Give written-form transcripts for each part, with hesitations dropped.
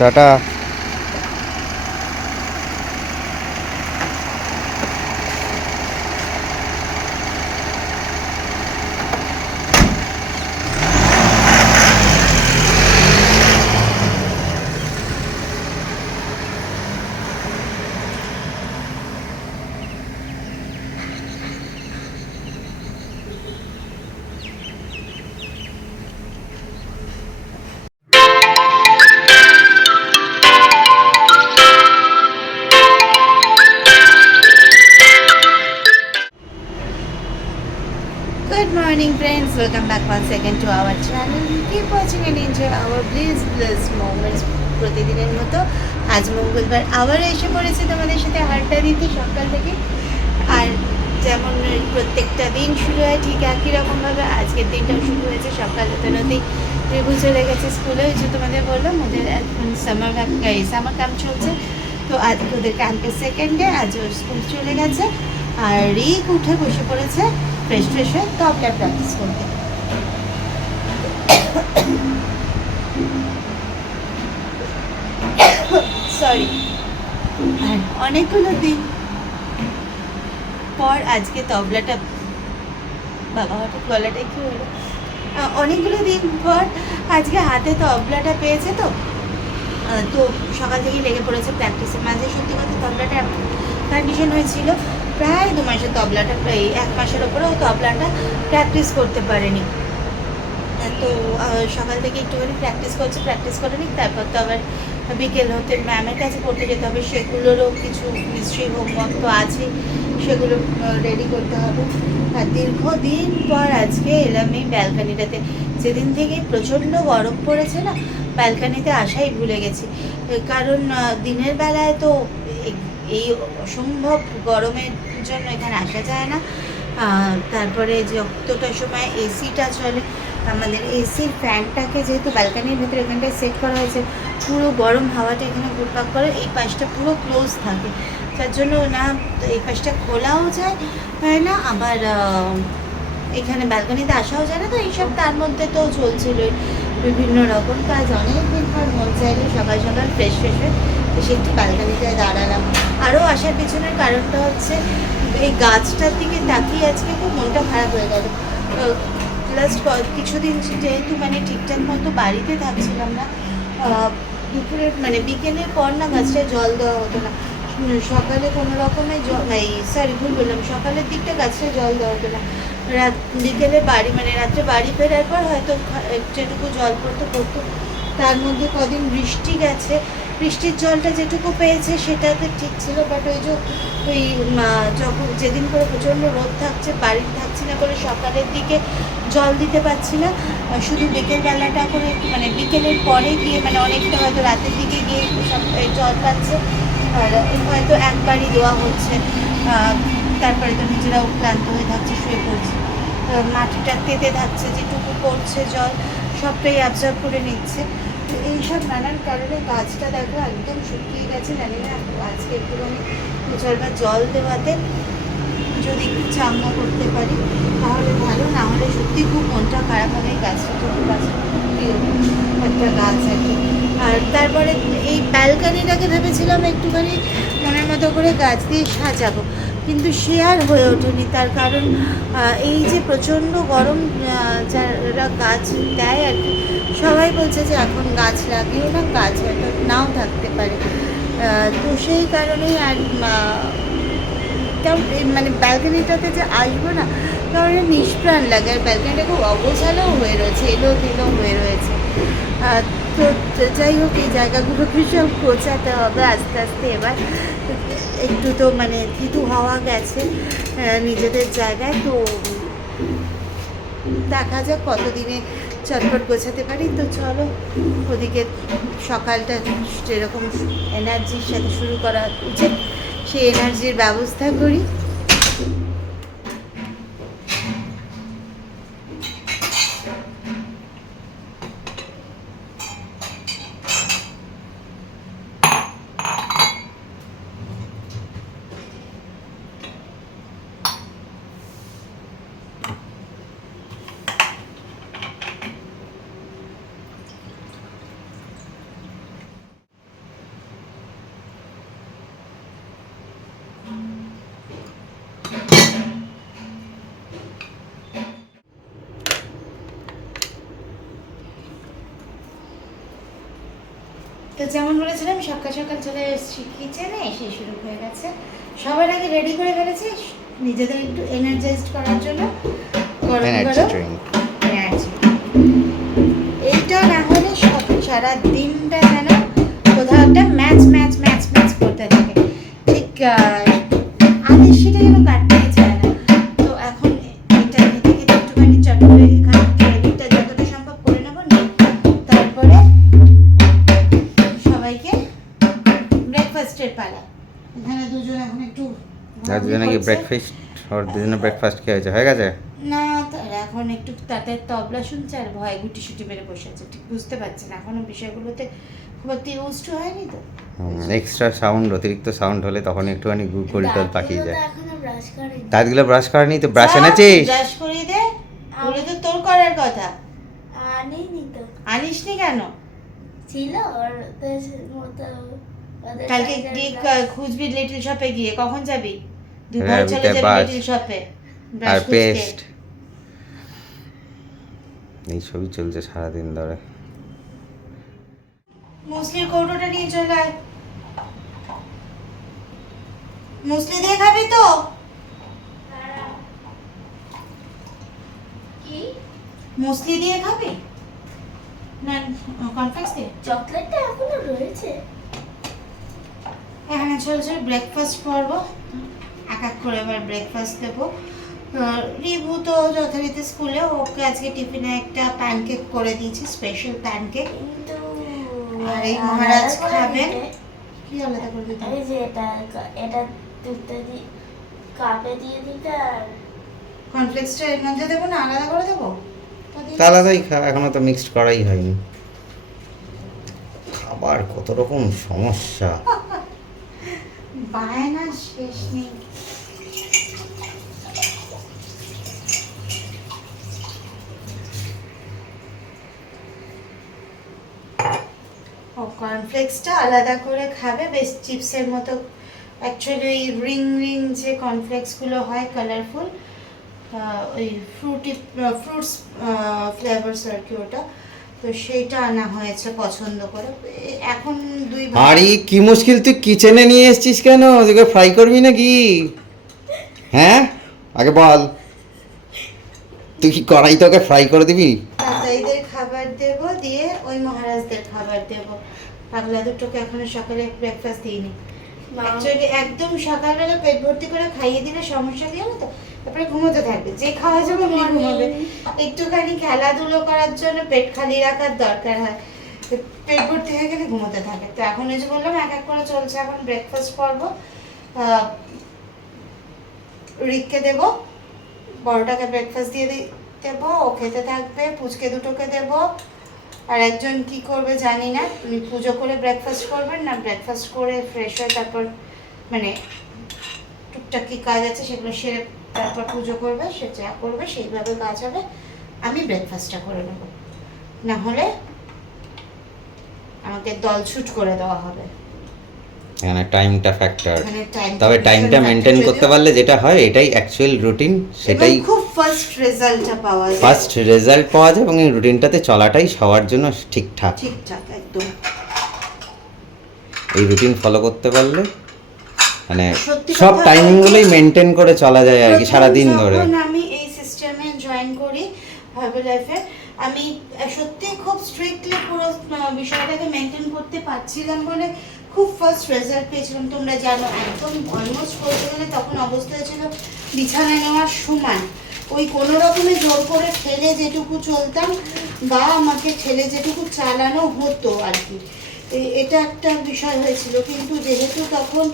Tata. Good morning friends, welcome back once again to our channel. Keep watching and enjoy our bliss moments. প্রতিদিনের মতো আজ মঙ্গলবার আবার এসে পড়েছে তোমাদের সাথে আড্ডা দিতে সকাল থেকে। আর যেমন প্রত্যেকটা দিন শুরু হয় ঠিক একই রকমভাবে আজকের দিনটাও শুরু হয়েছে সকাল হতেই রেবু চলে গেছে স্কুলে। ওই যে তোমাদের বললাম ওদের এখন সামার ক্যাম্প চলছে, তো আজকে ওদের ক্যাম্পের সেকেন্ড ডে, আজ ওর স্কুল চলে গেছে। আর রিক উঠে বসে পড়েছে ফ্রেশ হয়ে তবলা প্র্যাকটিস করতে। সরি। আর অনেকগুলো দিন পর আজকে তবলাটা, বাবা হঠাৎ গলাটা কি হলো, অনেকগুলো দিন পর আজকে হাতে তবলাটা পেয়েছে। তো তো সকাল থেকেই লেগে পড়েছে প্র্যাকটিসের মাঝে। সত্যি কথা তবলাটা কন্ডিশন হয়েছিল প্রায় 2 মাসের, তবলাটা প্রায় 1 মাসের ওপরেও তবলাটা প্র্যাকটিস করতে পারেনি। তো সকাল থেকে একটুখানি প্র্যাকটিস করে নিই, তারপর তো আবার বিকেল হতে ম্যামের কাছে পড়তে যেতে হবে, সেগুলোরও কিছু নিশ্চয়ই হোমওয়ার্ক তো আছে, সেগুলো রেডি করতে হবে। আর দীর্ঘদিন পর আজকে এলাম এই ব্যালকানিটাতে। যেদিন থেকে প্রচণ্ড গরম পড়েছে না, ব্যালকানিতে আসাই ভুলে গেছি। কারণ দিনের বেলায় তো এই অসম্ভব গরমের জন্য এখানে আসা যায় না। তারপরে যতটা সময় এসিটা চলে, আমাদের এসির ফ্যানটাকে যেহেতু ব্যালকানির ভেতরে এখানটায় সেট করা হয়েছে, পুরো গরম হাওয়াটা এখানে ঘুরপাক করে, এই পাশটা পুরো ক্লোজ থাকে, যার জন্য না এই পাশটা খোলাও যায় না, আবার এখানে ব্যালকানিতে আসাও যায় না। তো এইসব তার মধ্যে তো চলছিলই বিভিন্ন রকম কাজ। অনেকদিন পর মন চাইলে সকাল সকাল ফ্রেশ হয়ে এসে একটু ব্যালকানিতে দাঁড়ালাম। আরও আসার পিছনের কারণটা হচ্ছে এই গাছটার দিকে তাকিয়ে আজকে খুব মনটা খারাপ হয়ে গেল। লাস্ট কিছুদিন যেহেতু মানে ঠিকঠাক মতো বাড়িতে থাকছিলাম না, দুপুরের মানে বিকেলের পর না গাছটায় জল দেওয়া হতো না। সকালে কোনো রকমের ভুল বললাম, সকালের দিকটা গাছটায় জল দেওয়া হতো না। বিকেলে বাড়ি মানে রাত্রে বাড়ি ফেরার পর হয়তো যেটুকু জল পড়তো। তার মধ্যে কদিন বৃষ্টি গেছে, বৃষ্টির জলটা যেটুকু পেয়েছে সেটাতে ঠিক ছিল। বাট ওই যখন যেদিন করে প্রচণ্ড রোদ থাকছে, বাড়িতে থাকছি না করে সকালের দিকে জল দিতে পারছি না, শুধু বিকেলবেলাটা করে মানে বিকেলের পরে গিয়ে মানে অনেকটা হয়তো রাতের দিকে গিয়ে সব জল পাচ্ছে, আর হয়তো একবারই দেওয়া হচ্ছে। তারপরে তো নিজেরাও ক্লান্ত হয়ে থাকছে, শুয়ে পড়ছে, মাটিটা তেতে থাকছে, যেটুকু পড়ছে জল সবটাই অ্যাবজর্ব করে নিচ্ছে। তো এইসব নানান কারণে গাছটা দেখো একদম শুকিয়ে গেছে। জানি না আজকে একটুখানি 2-4 জল দেওয়াতে যদি একটু চাঙ্গা করতে পারি তাহলে ভালো, না হলে সত্যি খুব মনটা খারাপ হবে। এই গাছটা খুব প্রিয় একটা গাছ আর কি। আর তারপরে এই ব্যালকানিটাকে ভেবেছিলাম একটুখানি মনের মতো করে গাছ দিয়ে সাজাবো, কিন্তু সে আর হয়ে ওঠেনি। তার কারণ এই যে প্রচণ্ড গরম, যারা গাছ দেয় আর কি, সবাই বলছে যে এখন গাছ লাগিও না, গাছ হয়তো নাও থাকতে পারে। তো সেই কারণেই আর মানে ব্যালকানিটাতে যে আসবো না, কারণ নিষ্প্রাণ লাগে। আর ব্যালকানিটা খুব অগোছালোও হয়ে রয়েছে, এলো হয়ে রয়েছে। তো যাই হোক, এই জায়গাগুলোকে সব গোছাতে হবে আস্তে আস্তে। এবার একটু তো মানে থিতু হওয়া গেছে নিজেদের জায়গায়, তো দেখা যাক কতদিনে চটপট গোছাতে পারি। তো চলো ওদিকে সকালটা যেরকম এনার্জির সাথে শুরু করা উচিত সেই এনার্জির ব্যবস্থা করি। যেমন বলেছিলাম সকাল সকাল চলে এসেছি কিচেনে, এসে শুরু হয়ে গেছে। সবার আগে রেডি করে ফেলেছি নিজেদের একটু এনার্জাইজড করার জন্য গরম গরম এনার্জি। এইটা না হলে সারা দিনটা যেন কোথাও একটা ম্যাচ ম্যাচ ম্যাচ ম্যাচ করতে থাকে, ঠিক আগে সেটা যেন কাটতেই চায় না। তো এখন এটা খেতে খেতে একটুখানি চট করে এখানে এডিটটা যতটা সম্ভব করে নেবো না, তারপরে সবাইকে ব্রেকফাস্টের পালা। এখানে দুজন এখন একটু দুজনে কি ব্রেকফাস্ট আর দুজনে ব্রেকফাস্ট খেয়েছে হয়ে গেছে না, তার এখন একটু তাদের তবলা শুনছে আর ভয় গুটি সুটি মেরে বসে আছে, ঠিক বুঝতে পারছে না এখনো বিষয়গুলোতে খুব একটা ইউজ টু হয়নি তো। এক্সট্রা সাউন্ড, অতিরিক্ত সাউন্ড হলে তখন একটুখানি গোলটোল পাকিয়ে যায়। দাঁতগুলো ব্রাশ করেনি তো? ব্রাশ এনেছিস? ব্রাশ করিয়ে দে, বলে তো তোর করার কথা। আনিনি তো। আনিসনি কেন? ছিল ওদের মতো। কালকে গিয়ে খুঁজবি লিটল শপে গিয়ে, কখন যাবি? 2 ঘর চলে যাবি লিটল শপে আর পেস্ট, এই সবই চলছে সারাদিন ধরে। মুসলির কৌটোটা নিয়ে চলে আয়। মুসলি দিয়ে খাবি তো? কি মুসলি দিয়ে খাবি না কনফ্লেক্স দিয়ে? চকলেটটা এখনো রয়েছে। এখানে চলছে ব্রেকফাস্ট পর্ব, এক এক করে এবার ব্রেকফাস্ট দেবো। রিভু তো যথারীতি স্কুলে, ওকে আজকে টিফিনে একটা প্যানকেক করে দিয়েছি, স্পেশাল প্যানকেক। কিন্তু আর এই মহারাজ খাবেন। কি আলাদা করে দিতে? এই যে এটা দুধটা দি কাপে দিয়ে দিতে, আর কনফ্লেক্সটা এর মধ্যে দেবো না আলাদা করে দেবো? আলাদাই খা, এখনো তো মিক্সড করাই হয়নি। খাবার কত রকম সমস্যা, বায়না শেষ নেই। ও কর্নফ্লেক্সটা আলাদা করে খাবে, বেশ চিপসের মতো। অ্যাকচুয়ালি ওই রিং রিং যে কর্নফ্লেক্সগুলো হয় কালারফুল, ওই ফ্রুটস ফ্লেভারস আর কি, ওটা তো সেইটা আনা হয়েছে পছন্দ করে। এখন 2 ভাই। আরে কি মুশকিল, তুই কিচেনে নিয়ে এসেছিস কেন? তোকে ফ্রাই করবি নাকি? হ্যাঁ আগে বল, তুই কি কড়াই তোকে ফ্রাই করে দিবি? তাতাইদের খাবার দেব, দিয়ে ওই মহারাজদের খাবার দেব। পাগলা দুটোকে এখনো সকালে ব্রেকফাস্ট দিইনি। অ্যাকচুয়ালি একদম সকালবেলা পেট ভর্তি করে খাইয়ে দিলে সমস্যা দিয়ে তো তারপরে ঘুমোতে থাকবে, যে খাওয়া যাবে মনে ঘুমাবে। একটুখানি খেলাধুলো করার জন্য পেট খালি রাখার দরকার হয়, পেট ভর্তি হয়ে গেলে ঘুমোতে থাকে। তো এখন এই যে বললাম এক এক করে চলছে এখন ব্রেকফাস্ট পর্ব। রিককে দেব, বড়টাকে ব্রেকফাস্ট দিয়ে দেবো, ও খেতে থাকবে। পুচকে দুটোকে দেব, আর একজন কি করবে জানি না, উনি পুজো করে ব্রেকফাস্ট করবেন না ব্রেকফাস্ট করে ফ্রেশ হয়ে তারপর মানে টুকটাক কি কাজ আছে সেগুলো সেরে তারপর পুজো করবে, সে যা করবে সেইভাবে কাজ হবে। আমি ব্রেকফাস্টটা করে নেব, না হলে আমাকে দলছুট করে দেওয়া হবে। এখানে টাইমটা ফ্যাক্টর, এখানে time তবে ভীষণ টাইমটা factor মেনটেন যদিও। করতে পারলে যেটা হয় এটাই অ্যাকচুয়াল রুটিন, সেটাই এবং খুব ফার্স্ট রেজাল্টটা পাওয়া যায়, ফার্স্ট রেজাল্ট পাওয়া যায়, এবং এই রুটিনটাতে চলাটাই সবার জন্য ঠিকঠাক। ঠিকঠাক একদম। এই রুটিন ফলো করতে পারলে মানে সত্যি সব কথা টাইমিংগুলোই বলতে মেনটেন করে চলা যায় আর কি সারা দিন ধরে। যখন আমি এই সিস্টেমে জয়েন করি হার্বাল লাইফে, আমি সত্যি খুব স্ট্রিক্টলি পুরো বিষয়টাকে মেনটেন করতে পারছিলাম বলে খুব ফার্স্ট রেজাল্ট পেয়েছিলাম। তোমরা জানো একদম অলমোস্ট বলতে গেলে তখন অবস্থা হয়েছিল বিছানায় নেওয়ার সমান। ওই কোনো রকমে জোর করে ঠেলে যেটুকু চলতাম বা আমাকে ঠেলে যেটুকু চালানো হতো আর কি, এটা একটা বিষয় হয়েছিল। কিন্তু যেহেতু তখন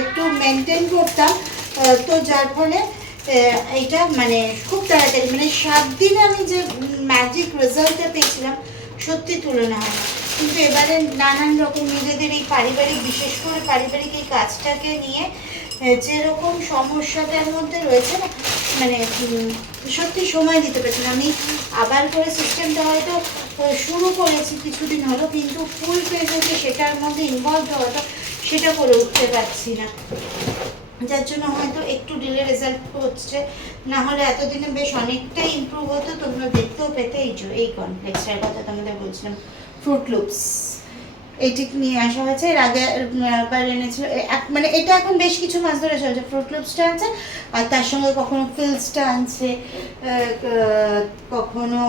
একটু মেনটেন করতাম, তো যার ফলে এটা মানে খুব তাড়াতাড়ি মানে 7 দিনে আমি যে ম্যাজিক রেজাল্টটা পেয়েছিলাম সত্যি তুলনা হয় না। কিন্তু এবারে নানান রকম নিজেদের এই পারিবারিক, বিশেষ করে পারিবারিক এই কাজটাকে নিয়ে যেরকম সমস্যাটার মধ্যে রয়েছে না, মানে সত্যি সময় দিতে পারছি না। আমি আবার করে সিস্টেমটা হয়তো শুরু করেছি কিছুদিন হলো, কিন্তু ফুল ফেজে যে সেটার মধ্যে ইনভলভ হওয়াটা সেটা করে উঠতে পারছি না, যার জন্য হয়তো একটু ডিলে রেজাল্ট হচ্ছে। না হলে এতদিনে বেশ অনেকটাই ইমপ্রুভ হতো, তোমরা দেখতেও পেতে। এই কনফ্লেক্সটার কথা তোমাদের বলছিলাম, ফ্রুট লুপস এইটি নিয়ে আসা হয়েছে। এর আগে বার এনেছিল মানে এটা এখন বেশ কিছু মাস ধরে চলছে। ফ্রুট লুপসটা আনছে আর তার সঙ্গে কখনো ফিলসটা আনছে, কখনো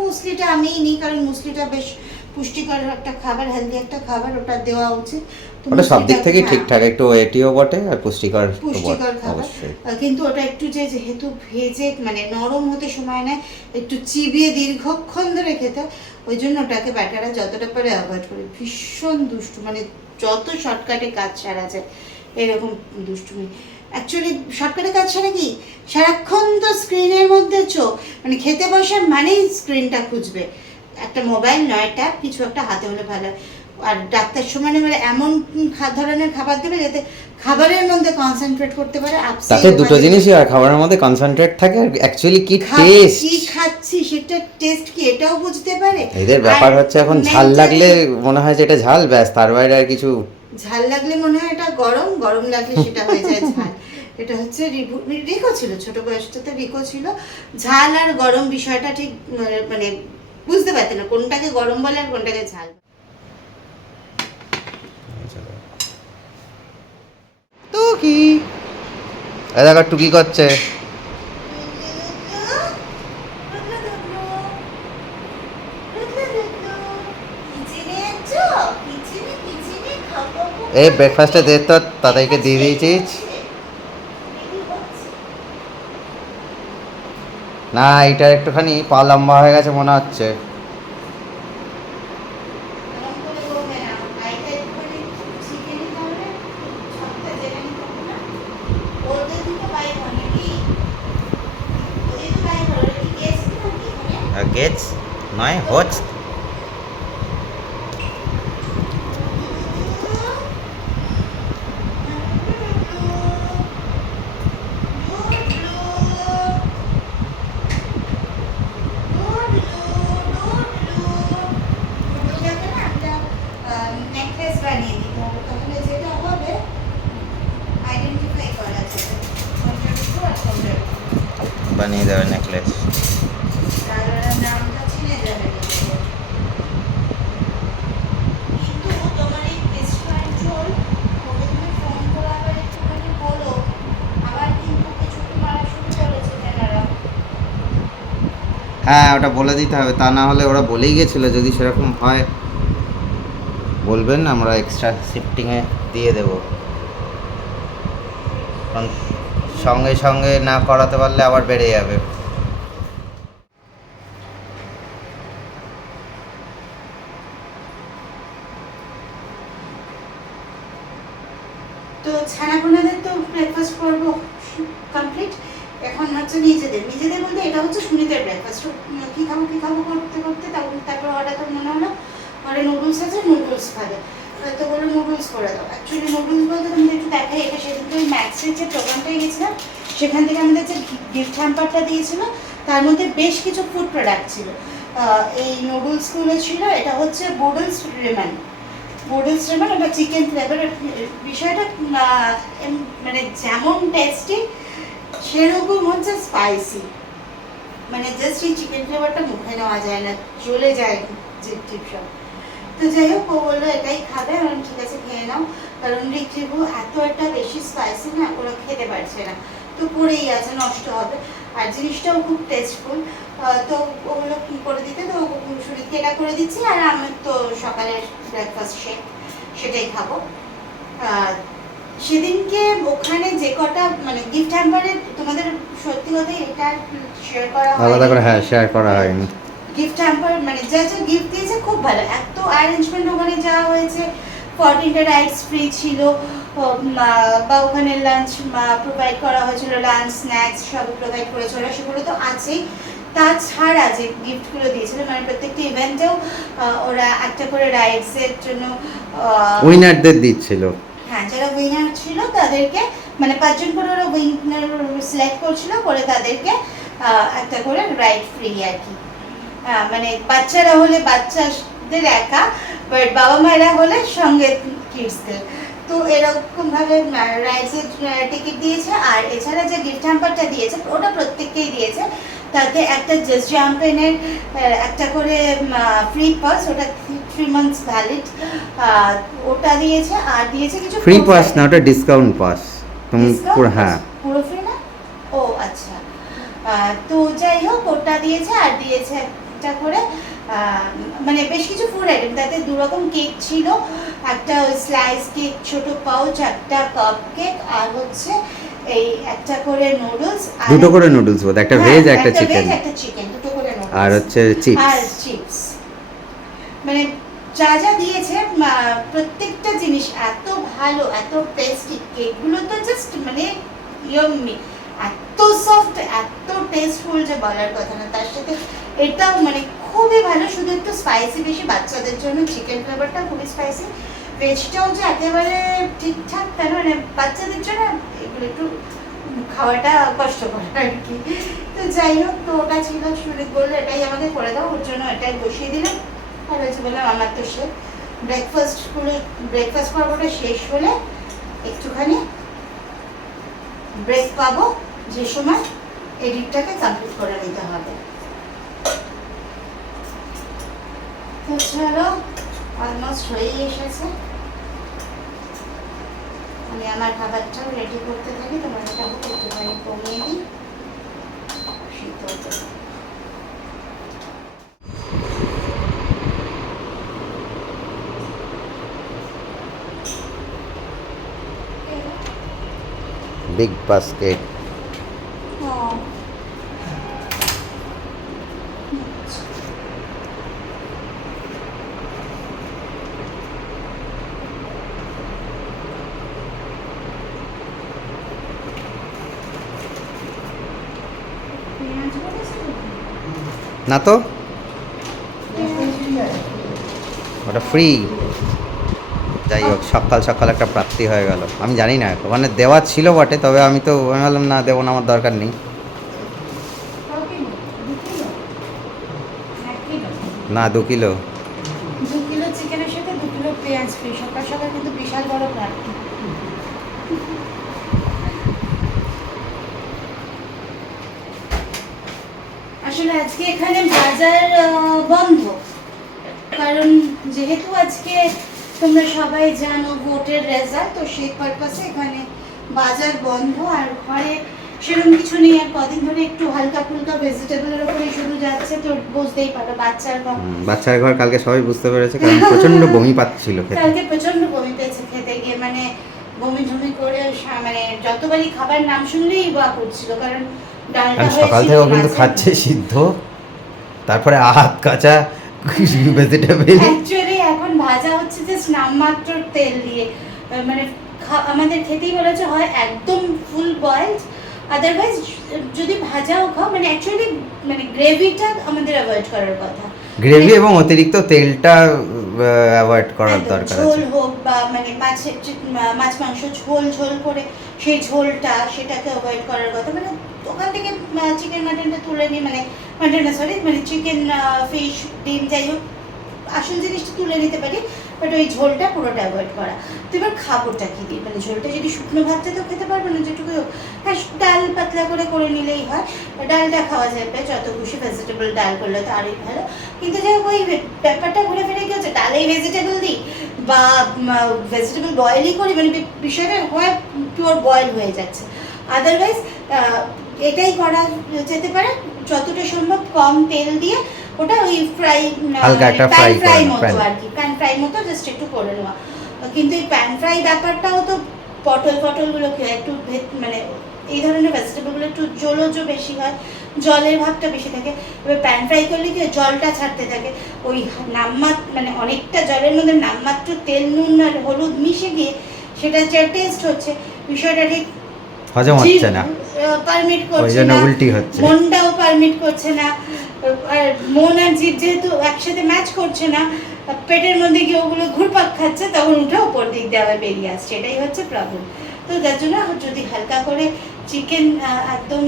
মুসলিটা আমিই নিই, কারণ মুসলিটা বেশ পুষ্টিকর একটা খাবার, হেলদি একটা খাবার, ওটা দেওয়া উচিত। তো ওটা সব দিক মুসলিটা- থেকেই হ্যাঁ, ঠিকঠাক, একটু ওয়েটিও বটে আর পুষ্টিকর তো বটে, পুষ্টিকর খাবার। অবশ্যই। কিন্তু ওটা একটু যেহেতু ভেজে মানে নরম হতে সময় নেয়, একটু চিবিয়ে দীর্ঘক্ষণ ধরে খেতে হয়, ওই জন্য ওটাকে ব্যাটারা যতটা পারে অ্যাভয়েড করে। ভীষণ দুষ্টু, মানে যত শর্টকাটে কাজ সারা যায় এরকম দুষ্টুমি। অ্যাকচুয়ালি শর্টকাটে কাজ সারা কি, সারাক্ষণ তো স্ক্রিনের মধ্যে চোখ, মানে খেতে বসার মানেই স্ক্রিনটা খুঁজবে, একটা মোবাইল নয় ট্যাব কিছু একটা হাতে হলে ভালো হয়। আর ডাক্তার সময় মানে এমন ধরনের খাবার দেবে যাতে খাবারের মধ্যে কনসেন্ট্রেট করতে পারে। তাতে দুটো জিনিসই হয়, খাবারের মধ্যে কনসেন্ট্রেট থাকে আর অ্যাকচুয়ালি কি টেস্ট, কি খাচ্ছি সেটা টেস্ট কি এটাও বুঝতে পারে। এদের ব্যাপার হচ্ছে এখন ঝাল লাগলে মনে হয় যে এটা ঝাল, ব্যাস, তার বাইরে আর কিছু। ঝাল লাগলে মনে হয় এটা গরম, গরম লাগলে সেটা হয়ে যায় ঝাল। এটা হচ্ছে রিকো ছিল, ছোট বয়সটাতে রিকো ছিল। ঝাল আর গরম বিষয়টা ঠিক মানে বুঝতে পারতেন না কোনটাকে গরম বলে আর কোনটাকে ঝাল। তো কি দেখো টুকি করছে। এই ব্রেকফাস্টে দে তো, তাদেরকে দিয়ে দিয়েছিস না? এটা একটুখানি পা লম্বা হয়ে গেছে মনে হচ্ছে। গেছ নয় হচ। নেকলেস বানিয়ে দিতে হবে, তাহলে যেটা হবে আইডেন্টিফাই করা যাবে কোনটা টুকু আর কোনটা টুকু। বানিয়ে দেবে নেকলেস। তার নামটা চিনে যাবে নিজেকে। কিন্তু তোমার এই পেস্ট কন্ট্রোল, ওকে তুমি ফোন করে আবার একটুখানি বলো, আবার কিন্তু কিছু মারা শুরু করেছে তেনারা। হ্যাঁ, ওটা বলে দিতে হবে, তা না হলে ওরা বলেই গেছিলো যদি সেরকম হয় বলবেন, আমরা এক্সট্রা শিফটিংয়ে দিয়ে দেবো। কারণ সঙ্গে সঙ্গে না করাতে পারলে আবার বেড়ে যাবে। তো ছানাপোনাদের তো ব্রেকফাস্ট করবো কমপ্লিট। এখন হচ্ছে নিজেদের বলতে এটা হচ্ছে সুনিতের ব্রেকফাস্ট। কী খাবো করতে করতে তারপর হঠাৎ মনে হলো ঘরে নুডলস আছে, নুডলস খাবে, তো বললো নুডলস করে দাও। অ্যাকচুয়ালি নুডলস বলতে তোমাদের একটু দেখাই, এটা সেদিনকে ওই ম্যাক্সের যে প্রোগ্রামটায় গেছিলাম সেখান থেকে আমাদের যে গিফট হ্যাম্পারটা দিয়েছিল তার মধ্যে বেশ কিছু ফুড প্রোডাক্ট ছিল। এই নুডলসগুলো ছিল, এটা হচ্ছে বোডলস রেমান, ওটা চিকেন ফ্লেভারের। বিষয়টা মানে যেমন টেস্টি সেরকম হচ্ছে স্পাইসি, মানে জাস্ট এই চিকেন ফ্লেভারটা মুখে নেওয়া যায় না, চলে যায় জিপ সব। তো যাই হোক, ও বললো এটাই খাবে, আমি ঠিক আছে খেয়ে নাও, কারণ রিক্রিভু এত একটা বেশি স্পাইসি না, ওরা খেতে পারছে না, তো পড়েই আছে, নষ্ট হবে। আর জিনিসটাও খুব টেস্টফুল, তো ওগুলো কী করে দিতে, তো সুরিতকে এটা করে দিচ্ছি, আর আমি তো সকালের ব্রেকফাস্ট সেটাই খাবো। সেদিনকে ওখানে যে কটা মানে গিফট হ্যাম্পারে, তোমাদের সত্যি কথা এটা শেয়ার করা আলাদা করে হ্যাঁ শেয়ার করা হয়নি। গিফট হ্যাম্পার মানে যা গিফট দিয়েছে খুব ভালো, এত অ্যারেঞ্জমেন্ট ওখানে যাওয়া হয়েছে, 14টা রাইডস ফ্রি ছিল, বা ওখানে লাঞ্চ প্রোভাইড করা হয়েছিল, লাঞ্চ স্ন্যাক্স সব প্রোভাইড করেছিল, সেগুলো তো আছেই। তাছাড়া যে গিফটগুলো দিয়েছিল মানে প্রত্যেকটা ইভেন্টেও ওরা একটা করে রাইডসের জন্য উইনারদের দিচ্ছিল। হ্যাঁ, যারা উইনার ছিল তাদেরকে মানে 5 জন করে ওরা উইনার সিলেক্ট করছিল, করে তাদেরকে একটা করে রাইড ফ্রি আর কি। মানে বাচ্চারা হলে বাচ্চাদের একা, বাট বাবা মায়েরা হলে সঙ্গে কিডসদের। তো এরকমভাবে রাইডসের টিকিট দিয়েছে। আর এছাড়া যে গিফট হ্যাম্পারটা দিয়েছে ওটা প্রত্যেককেই দিয়েছে, তাতে একটা জাস্ট জাম্পেনের একটা করে ফ্রি পাস, ওটা 3 months ভ্যালিড, ওটা দিয়েছে। আর দিয়েছে কিছু ফ্রি course পাস item। না, ওটা ডিসকাউন্ট পাস। তুমি Discount পুরো, আছে? হ্যাঁ পুরো ফ্রি না? ও আচ্ছা। তো যাই হোক, ওটা দিয়েছে। আর দিয়েছে একটা করে মানে বেশ কিছু ফুড আইটেম, তাতে 2 রকম কেক ছিল, একটা স্লাইস কেক ছোট পাউচ, একটা কাপ কেক, আর হচ্ছে এই একটা করে নুডলস। দুটো করে নুডলস বোধ, একটা ভেজ একটা চিকেন, ভেজ একটা চিকেন, দুটো করে নুডলস আর হচ্ছে আর চিপস। চিপস। মানে যা যা দিয়েছে প্রত্যেকটা জিনিস এত ভালো, এত টেস্টি। কেকগুলো তো জাস্ট মানে ইয়াম্মি, এত সফট, এত টেস্টফুল যে বলার কথা না। তার সাথে এটাও মানে খুবই ভালো, শুধু একটু স্পাইসি বেশি বাচ্চাদের জন্য, চিকেন ফ্লেভারটা খুবই স্পাইসি, ভেজটাও যে একেবারে ঠিকঠাক তা না, মানে বাচ্চাদের জন্য এগুলো একটু খাওয়াটা কষ্টকর আর কি। তো যাই হোক, তো ওটা ছিল, সুরিত বললো এটাই আমাকে করে দাও, ওর জন্য এটাই বসিয়ে দিলাম। আর হয়েছে বললাম আমার তো সে ব্রেকফাস্ট পর্বটা শেষ হলে একটুখানি ব্রেক পাবো, যে সময় এডিটটাকে কমপ্লিট করে নিতে হবে। তো চলো, অলমোস্ট হয়েই এসেছে। আমি আমার খাবারটাও রেডি করতে থাকি, তোমার এটা হোক একটুখানি কমিয়ে দিই, সিদ্ধ হতে থাক। Big basket. না তো, ওটা ফ্রি। যাই হোক, সকাল সকাল একটা প্রাপ্তি হয়ে গেল। আমি জানি না, ওখানে দেওয়া ছিল বটে, তবে আমি তো ভাবলাম না, দেবো না, আমার দরকার নেই। না, 2 কিলো। 2 কিলো চিকেনের সাথে 2 কিলো পেঁয়াজ ফ্রি। সকাল সকাল কিন্তু বিশাল বড় প্রাপ্তি। আসলে আজকে এখানে বাজার বন্ধ, কারণ যেহেতু আজকে তোমরা সবাই জানো ভোটের রেজাল্ট, তো সেই পারপাসে এখানে বাজার বন্ধ। আর ঘরে সেরকম কিছু নেই, আর কদিন ধরে একটু হালকা ফুলকা ভেজিটেবলের উপরে শুরু যাচ্ছে, তো বুঝতেই পারো বাচ্চার বাচ্চার ঘর কালকে সবাই বুঝতে পেরেছে, কারণ প্রচন্ড বমি পাচ্ছিল খেতে। কালকে প্রচন্ড বমি পেয়েছে খেতে গিয়ে, মানে বমি ঝমি করে মানে যতবারই খাবার নাম শুনলেই বা করছিল, কারণ ডালটা কারণ সকাল হয়েছিল থেকেও কিন্তু মাঝে। খাচ্ছে সিদ্ধ, তারপরে হাত কাঁচা ভেজিটেবল। অ্যাকচুয়ালি এখন ভাজা হচ্ছে জাস্ট নামমাত্র তেল দিয়ে, মানে আমাদের খেতেই বলেছে হয় একদম ফুল বয়েলড, আদারওয়াইজ যদি ভাজাও খাও, মানে অ্যাকচুয়ালি মানে গ্রেভিটা আমাদের অ্যাভয়েড করার কথা। গ্রেভি এবং অতিরিক্ত তেলটা অ্যাভয়েড করার একদম দরকার ঝোল আছে। হোক বা মানে মাছ মাংস ঝোল ঝোল করে সেই ঝোলটা সেটাকে অ্যাভয়েড করার কথা। মানে ওখান থেকে চিকেন মাটনটা তুলে নিয়ে, মানে মাটন না সরি, মানে চিকেন ফিশ ডিম যাই হোক আসল জিনিসটা তুলে নিতে পারি, বাট ওই ঝোলটা পুরোটা অ্যাভয়েড করা। তো এবার খাবোটা কি দিয়ে, মানে ঝোলটা যদি শুকনো ভাতটা তো খেতে পারবো না যেটুকু হোক, হ্যাঁ ডাল পাতলা করে নিলেই হয়, ডালটা খাওয়া যাবে, যত খুশি ভেজিটেবল ডাল করলে তো আরই ভালো। কিন্তু যাই হোক, ওই ব্যাপারটা ঘুরে ফিরে কি হচ্ছে, ডালেই ভেজিটেবল দিই বা ভেজিটেবল বয়েলই করি, মানে বিষয়টা হয় পিওর বয়েল হয়ে যাচ্ছে। আদারওয়াইজ এটাই করা যেতে পারে, যতটা সম্ভব কম তেল দিয়ে ওটা ওই ফ্রাই, হালকা একটা ফ্রাই মতো আর কি, প্যান ফ্রাই মতো জাস্ট একটু করে নেওয়া। কিন্তু এই প্যান ফ্রাই ব্যাপারটাও তো পটলগুলোকে একটু মানে এই ধরনের ভেজিটেবলগুলো একটু জলজ বেশি হয়, জলের ভাবটা বেশি থাকে। এবার প্যান ফ্রাই করলে কি জলটা ছাড়তে থাকে, ওই নামমাত্র মানে অনেকটা জলের মধ্যে নামমাত্র তেল নুন আর হলুদ মিশে গিয়ে সেটা যে টেস্ট হচ্ছে, বিষয়টা ঠিক হজম হচ্ছে না, পারমিট ওই করছে জন্য না, উল্টি হচ্ছে। মনটাও পারমিট করছে না, আর মন আর জিভ যেহেতু একসাথে ম্যাচ করছে না, পেটের মধ্যে গিয়ে ওগুলো ঘুরপাক খাচ্ছে, তখন উঠে ওপর দিক দিয়ে আবার বেরিয়ে আসছে, এটাই হচ্ছে প্রবলেম। তো যার জন্য যদি হালকা করে চিকেন একদম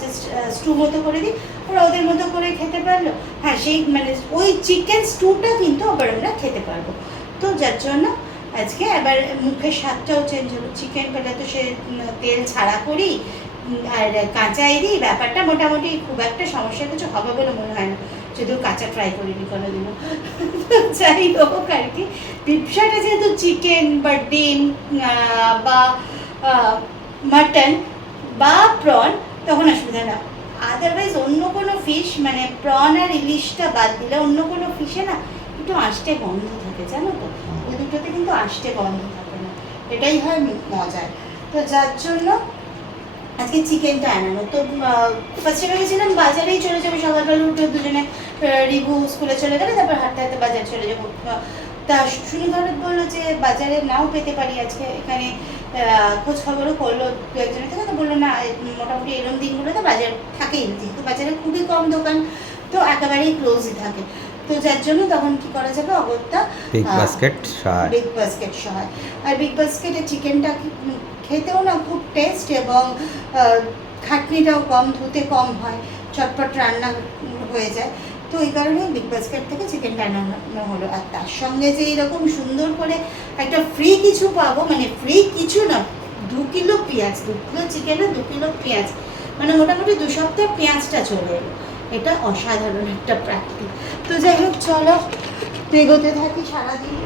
জাস্ট স্টু মতো করে দিই, ওরা ওদের মতো করে খেতে পারলো। হ্যাঁ, সেই মানে ওই চিকেন স্টুটা কিন্তু আবার আমরা খেতে পারবো। তো যার জন্য আজকে আবার মুখের স্বাদটাও চেঞ্জ হলো। চিকেন পেলে তো সে তেল ছাড়া করি আর কাঁচাই দিই, ব্যাপারটা মোটামুটি খুব একটা সমস্যা কিছু হবে বলে মনে হয় না। যদিও কাঁচা ট্রাই করিনি কোনোদিন। যাই হোক আর কি, পিপসাটা যেহেতু চিকেন বা ডিম বা মাটন বা প্রন, তখন অসুবিধা না। আদারওয়াইজ অন্য কোনো ফিশ, মানে প্রন আর ইলিশটা বাদ দিলে অন্য কোনো ফিশে না একটু আষ্টে গন্ধ থাকে, জানো তো? ওই দুটোতে কিন্তু আষ্টে গন্ধ থাকে না, এটাই হয় মজার। তো যার জন্য আজকে চিকেনটা আনানো। তো ফার্স্টে ভেবেছিলাম বাজারেই চলে যাবে, সকালবেলা উঠে দুজনে, রিভু স্কুলে চলে গেলে তারপর হাঁটতে হাঁটতে বাজার চলে যাবো। তা শুনি ধরে বললো যে বাজারে নাও পেতে পারি আজকে, এখানে খোঁজ খবরও করলো দু একজনের থেকে, তো বললো না মোটামুটি এরকম দিনগুলোতে বাজার থাকেই, যেহেতু বাজারে খুবই কম দোকান, তো একেবারেই ক্লোজই থাকে। তো যার জন্য তখন কি করা যাবে, অগত্যা বিগ বাস্কেট সহায়। বিগ বাস্কেট সহায়। আর বিগ বাস্কেটের চিকেনটা খেতেও না খুব টেস্ট, এবং খাটনিটাও কম, ধুতে কম হয়, চটপট রান্না হয়ে যায়। তো এই কারণে বিগ বাস্কেট থেকে চিকেনটা আনানো হলো। আর তার সঙ্গে যে এরকম সুন্দর করে একটা ফ্রি কিছু পাবো, মানে ফ্রি কিছু না, 2 কিলো পেঁয়াজ, 2 কিলো চিকেনে 2 কিলো পেঁয়াজ, মানে মোটামুটি 2 সপ্তাহ পেঁয়াজটা চলে এলো। এটা অসাধারণ একটা প্রাপ্তি। তো যাই হোক, চলো এগোতে থাকি সারাদিন।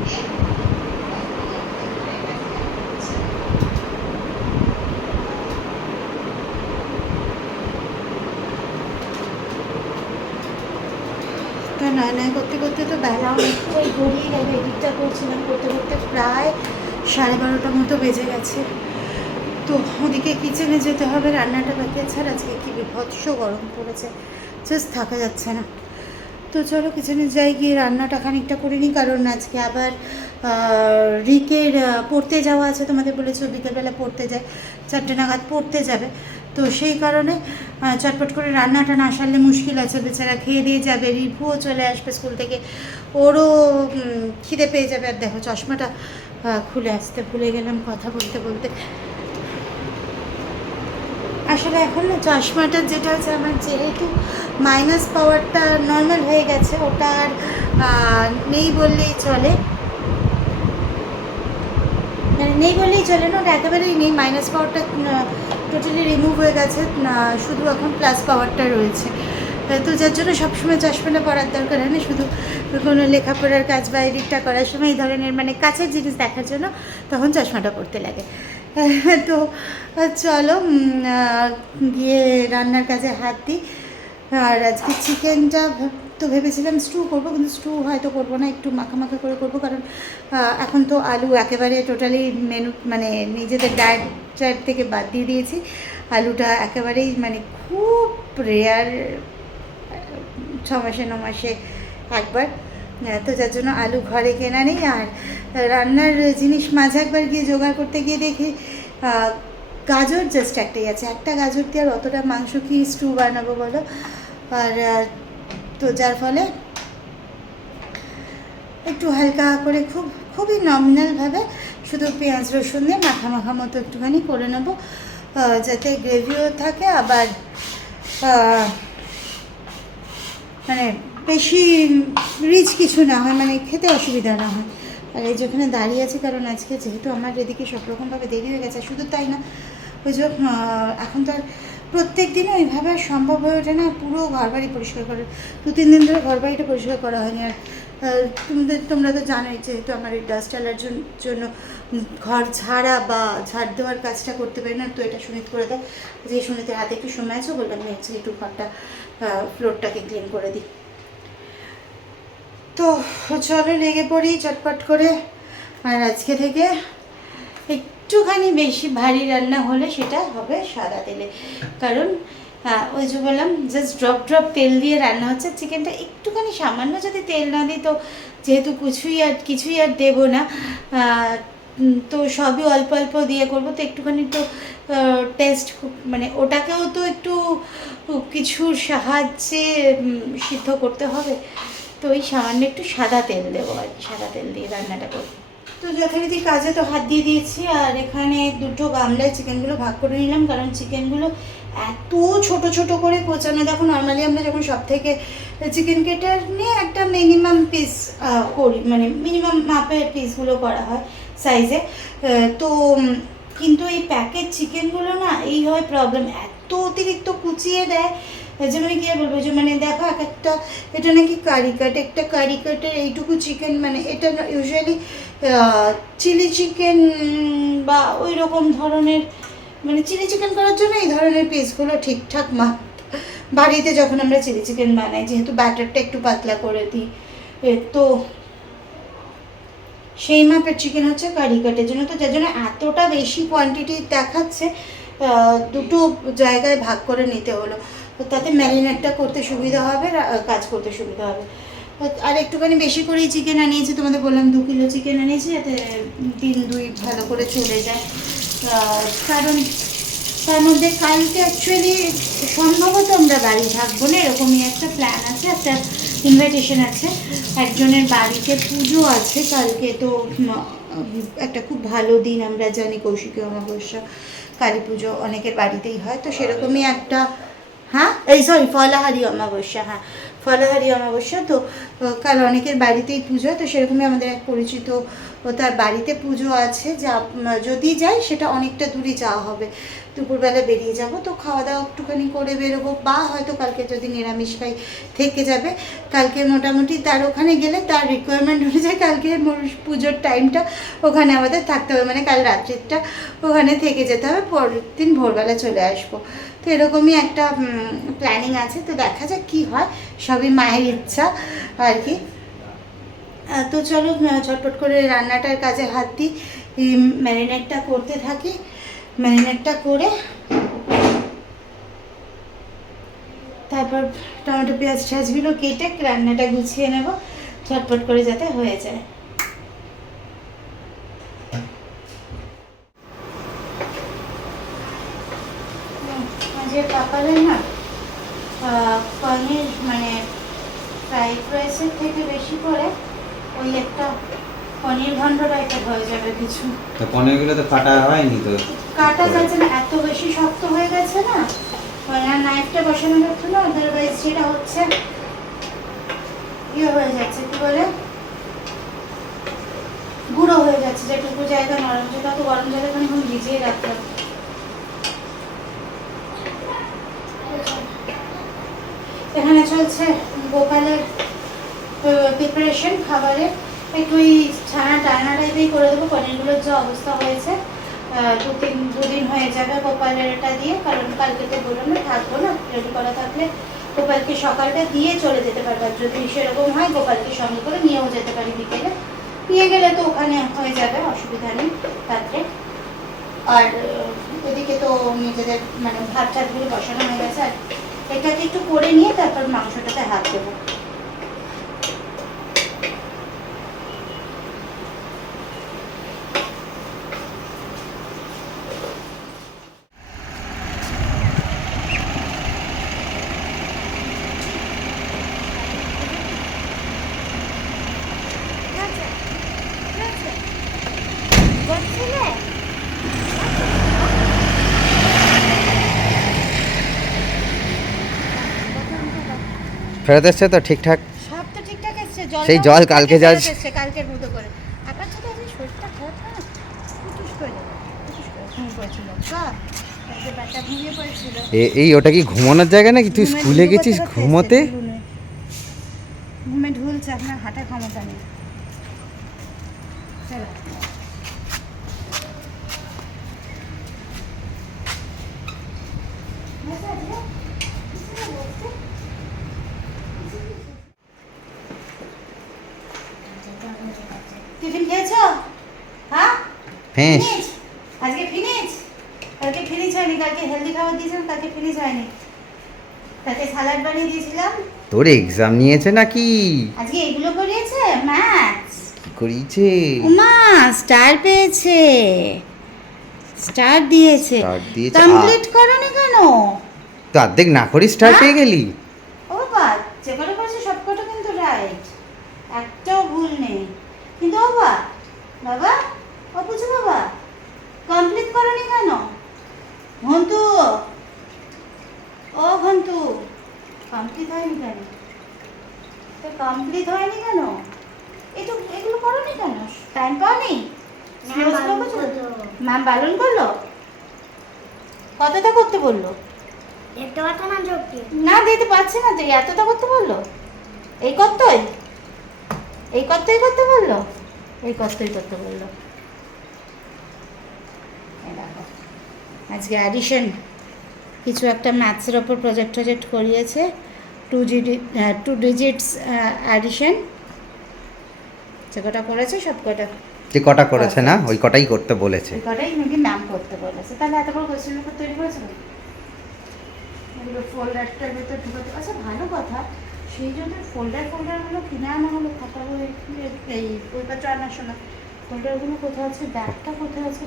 তো নয় করতে করতে তো বেলা অনেকটাই গড়িয়ে গেল। এডিটটা করছিলাম, করতে করতে প্রায় 12:30 মতো বেজে গেছে। তো ওদিকে কিচেনে যেতে হবে, রান্নাটা বাকি আছে। আর আজকে কি বিভৎস গরম পড়েছে, জাস্ট থাকা যাচ্ছে না। তো চলো কিচেনে যাই, গিয়ে রান্নাটা খানিকটা করে নিই, কারণ আজকে আবার রিকের পড়তে যাওয়া আছে। তোমাদের বলেছো বিকেলবেলা পড়তে যায়, 4টে নাগাদ পড়তে যাবে। তো সেই কারণে চটপট করে রান্নাটা না সারলে মুশকিল আছে। বেচারা খেয়ে দিয়ে যাবে, রিভুও চলে আসবে স্কুল থেকে, ওরও খিদে পেয়ে যাবে। আর দেখো চশমাটা খুলে আসতে ভুলে গেলাম কথা বলতে বলতে। আসলে এখন না চশমাটা যেটা হচ্ছে, আমার যেহেতু মাইনাস পাওয়ারটা নর্মাল হয়ে গেছে, ওটা আর নেই বললেই চলে, মানে নেই বললেই চলে না, ওটা একেবারেই নেই। মাইনাস পাওয়ারটা টোটালি রিমুভ হয়ে গেছে, শুধু এখন প্লাস পাওয়ারটা রয়েছে। তো যার জন্য সবসময় চশমাটা পরার দরকার হয় না, শুধু কোনো লেখাপড়ার কাজ বা এডিটটা করার সময় এই ধরনের মানে কাছের জিনিস দেখার জন্য তখন চশমাটা পরতে লাগে। তো চলো গিয়ে রান্নার কাজে হাত দিই। আর আজকে চিকেনটা তো ভেবেছিলাম স্টু করবো, কিন্তু স্টু হয়তো করবো না, একটু মাখা করে করবো। কারণ এখন তো আলু একেবারে টোটালি মেনু, মানে নিজেদের ডায়েট থেকে বাদ দিয়ে দিয়েছি। আলুটা একেবারেই মানে খুব রেয়ার, 6 মাসে 9 মাসে একবার। তো যার জন্য আলু ঘরে কেনা নেই। আর রান্নার জিনিস মাঝে একবার গিয়ে জোগাড় করতে গিয়ে দেখি গাজর জাস্ট একটাই আছে, একটা গাজর দিয়ে আর অতটা মাংস কি স্টু বানাবো বলো। আর তো যার ফলে একটু হালকা করে খুবই নমিনালভাবে শুধু পেঁয়াজ রসুন দিয়ে মাখা মতো একটুখানি করে নেবো, যাতে গ্রেভিও থাকে, আবার মানে বেশি রিচ কিছু না হয়, মানে খেতে অসুবিধা না হয়। আর এই যেখানে দাঁড়িয়ে আছি, কারণ আজকে যেহেতু আমার এদিকে সব রকমভাবে দেরি হয়ে গেছে, শুধু তাই না, ওই যে এখন তো আর প্রত্যেক দিন ওইভাবে আর সম্ভব হয়ে ওঠে না পুরো ঘরবাড়ি পরিষ্কার করে। 2-3 দিন ধরে ঘরবাড়িটা পরিষ্কার করা হয়নি। আর তোমরা তো জানোই, যেহেতু আমার এই ডাস্ট অ্যালার্জির জন্য ঘর ঝাড়া বা ঝাড় দেওয়ার কাজটা করতে পারি না। তো এটা সুনিত করে দেয়, যে সুনিতের হাতে একটু সময় আছে, বললাম আমি হচ্ছে একটু ঘরটা ফ্লোরটাকে ক্লিন করে দিই। তো চলো লেগে পড়ি চটপট করে। আর আজকে থেকে একটুখানি বেশি ভারী রান্না হলে সেটা হবে সাদা তেলে, কারণ ওই যে বললাম জাস্ট ড্রপ তেল দিয়ে রান্না হচ্ছে। চিকেনটা একটুখানি সামান্য যদি তেল না দিই, তো যেহেতু কিছুই আর দেবো না, তো সবই অল্প দিয়ে করবো, তো একটুখানি তো টেস্ট মানে ওটাকেও তো একটু কিছুর সাহায্যে সিদ্ধ করতে হবে। তো ওই সামান্য একটু সাদা তেল দেবো আর কি, সাদা তেল দিয়ে রান্নাটা করবো। তো যথারীতি কাজে তো হাত দিয়ে দিয়েছি। আর এখানে 2টো গামলায় চিকেনগুলো ভাগ করে নিলাম, কারণ চিকেনগুলো এত ছোট করে কোচানো। দেখো নর্মালি আমরা যখন সব থেকে চিকেন কেটে নিয়ে একটা মিনিমাম পিস করি, মানে মিনিমাম মাপের পিসগুলো করা হয় সাইজে। তো কিন্তু এই প্যাকেট চিকেনগুলো না এই হয় প্রবলেম, এত অতিরিক্ত কুচিয়ে দেয় যে মানে কি আর বলবো, যে মানে দেখো এক একটা, এটা নাকি কারি কাট, একটা কারি কাটের এইটুকু চিকেন, মানে এটা ইউজুয়ালি চিলি চিকেন বা ওই রকম ধরনের, মানে চিলি চিকেন করার জন্য এই ধরনের পিসগুলো ঠিকঠাক বাড়িতে যখন আমরা চিলি চিকেন বানাই, যেহেতু ব্যাটারটা একটু পাতলা করে দিই, তো সেই মাপের চিকেন হচ্ছে কারি কাটের জন্য। তো যার জন্য এতটা বেশি কোয়ান্টিটি দেখাচ্ছে, দুটো জায়গায় ভাগ করে নিতে হলো, তো তাতে ম্যারিনেটটা করতে সুবিধা হবে, কাজ করতে সুবিধা হবে। আর একটুখানি বেশি করেই চিকেন আনিয়েছি, তোমাদের বললাম 2 কিলো চিকেন আনিয়েছি, যাতে 3-2 ভালো করে চলে যায়। কারণ তার মধ্যে কালকে অ্যাকচুয়ালি সম্ভবত আমরা বাড়ি থাকবো না, এরকমই একটা প্ল্যান আছে, একটা ইনভাইটেশন আছে, একজনের বাড়িতে পুজো আছে কালকে। তো একটা খুব ভালো দিন আমরা জানি, কৌশিকী অমাবস্যা, কালী পুজো অনেকের বাড়িতেই হয়, তো সেরকমই একটা, হ্যাঁ এই সরি ফলাহারি অমাবস্যা, হ্যাঁ ফলাহারি অমাবস্যা। তো কাল অনেকের বাড়িতেই পুজো হয়, তো সেরকমই আমাদের এক পরিচিত ও তার বাড়িতে পুজো আছে, যা যদি যাই সেটা অনেকটা দূরে যাওয়া হবে, দুপুরবেলা বেরিয়ে যাব, তো খাওয়া দাওয়া একটুখানি করে বেরোবো, বা হয়তো কালকে যদি নিরামিষ খাই থেকে যাবে। কালকে মোটামুটি তার ওখানে গেলে তার রিকোয়ারমেন্ট অনুযায়ী কালকে পুজোর টাইমটা ওখানে আমাদের থাকতে হবে, মানে কাল রাত্রিটা ওখানে থেকে যেতে হবে, পরের দিন ভোরবেলা চলে আসবো। তো এরকমই একটা প্ল্যানিং আছে, তো দেখা যাক কী হয়, সবই মায়ের ইচ্ছা আর কি। তো চলো ঝটপট করে রান্নাটার কাজে হাত দিই, ম্যারিনেটটা করতে থাকি, ম্যারিনেটটা করে তারপর টমেটো পেঁয়াজ ঠাজগুলো কেটে রান্নাটা গুছিয়ে নেব, ঝটপট করে যাতে হয়ে যায়। আজকে সকালে না পনির, মানে ফ্রাইড রাইসের থেকে বেশি করে ওই একটা পনির ঘন্ট টাইপের হয়ে যাবে কিছু। তো পনিরগুলো তো কাটা হয়নি তো, কাটা যাচ্ছে না, এত বেশি শক্ত হয়ে গেছে না, আর নাইফটা বসানো যাচ্ছে না, আদারওয়াইজ যেটা হচ্ছে ইয়ে হয়ে যাচ্ছে, কি বলে, গুঁড়ো হয়ে যাচ্ছে, যেটুকু জায়গা নরম জায়গা, তো গরম জায়গা এখন ভিজিয়ে রাখলাম। এখানে চলছে গোপালের প্রিপারেশন খাবারের, একটু ওই ছানা টানা টাইপেই করে দেবো, পনিরগুলোর যা অবস্থা হয়েছে, 2-3 হয়ে যাবে গোপালের এটা দিয়ে, কারণ কালকে তো বললাম না থাকবো না, রেডি করা থাকলে গোপালকে সকালটা দিয়ে চলে যেতে পারবো, আর যদি সেরকম হয় গোপালকে সঙ্গে করে নিয়েও যেতে পারি বিকেলে, নিয়ে গেলে তো ওখানে হয়ে যাবে, অসুবিধা নেই রাত্রে। আর ওদিকে তো নিজেদের মানে ভাত টাতগুলো বসানো হয়ে গেছে, আর এটাকে একটু করে নিয়ে তারপর মাংসটাতে হাত দেবো। ফেরত এসছে তো ঠিকঠাক? সব তো ঠিকঠাক এসছে, সেই জল কালকে যা এসছে কালকের মতো করে। আবার যদি আজকে শরীরটা খারাপ হয় না, ফুটুস করে ঘুম পড়ছিল, কালকে ব্যাটা ঘুমিয়ে পড়েছিল। এই ওটা কি ঘুমানোর জায়গা নাকি? তুই স্কুলে গেছিস ঘুমোতে? ঘুমে ঢুলছে, আপনার হাঁটার ক্ষমতা নেই। চলো টিফিন খেয়েছো? হ্যাঁ ফিনিশ। আজকে ফিনিশ, কালকে ফিনিশ হয়নি, কালকে হেলদি খাবার দিয়েছিলাম, কালকে ফিনিশ হয়নি, কালকে স্যালাড বানিয়ে দিয়েছিলাম। তোর এক্সাম নিয়েছে নাকি? আজকে এগুলো করিয়েছে, ম্যাথস কি করিয়েছে? উমা স্টার পেয়েছে, স্টার দিয়েছে। কমপ্লিট করোনি কেন? তো অর্ধেক না করি স্টার পেয়ে গেলি? ও বাবা, যে কটা করেছে সব কটা কিন্তু রাইট, একটাও ভুল নেই। কিন্তু ও বাবা, ও বুঝো বাবা, কমপ্লিট করোনি কেন? ঘন্টু, ও ঘন্টু, কমপ্লিট হয়নি কেন? কমপ্লিট হয়নি কেন? এগুলো করোনি কেন? টাইম পাওনি? ম্যাম বারণ করলো? কতটা করতে বললো? দেখতে পাচ্ছ না চোখ দিয়ে? না দিতে পারছি না, তুই এতটা করতে বললো? এই কর্তই করতে বললো, এই কর্তই করতে বললো। এই দেখো, আজকে অ্যাডিশন কিছু একটা ম্যাথসের ওপর প্রজেক্ট করিয়েছে, 2 ডিজিটস অ্যাডিশন, যে কটা করেছে সব কটা, যে কটা করেছে না ওই কটাই করতে বলেছে। এই কটাই নাকি নাম করতে বলেছে। তাহলে এত বড় কোয়েশ্চেন পেপার তৈরি করেছিল, এগুলো ফোল্ডারটার ভেতর ঢুকাতে। আচ্ছা ভালো কথা, সেই জন্য ফোল্ডারগুলো কিনে আনা হলো, খাতা বই এই বইপত্র আনার সময় ফোল্ডারগুলো কোথায় আছে, ব্যাগটা কোথায় আছে,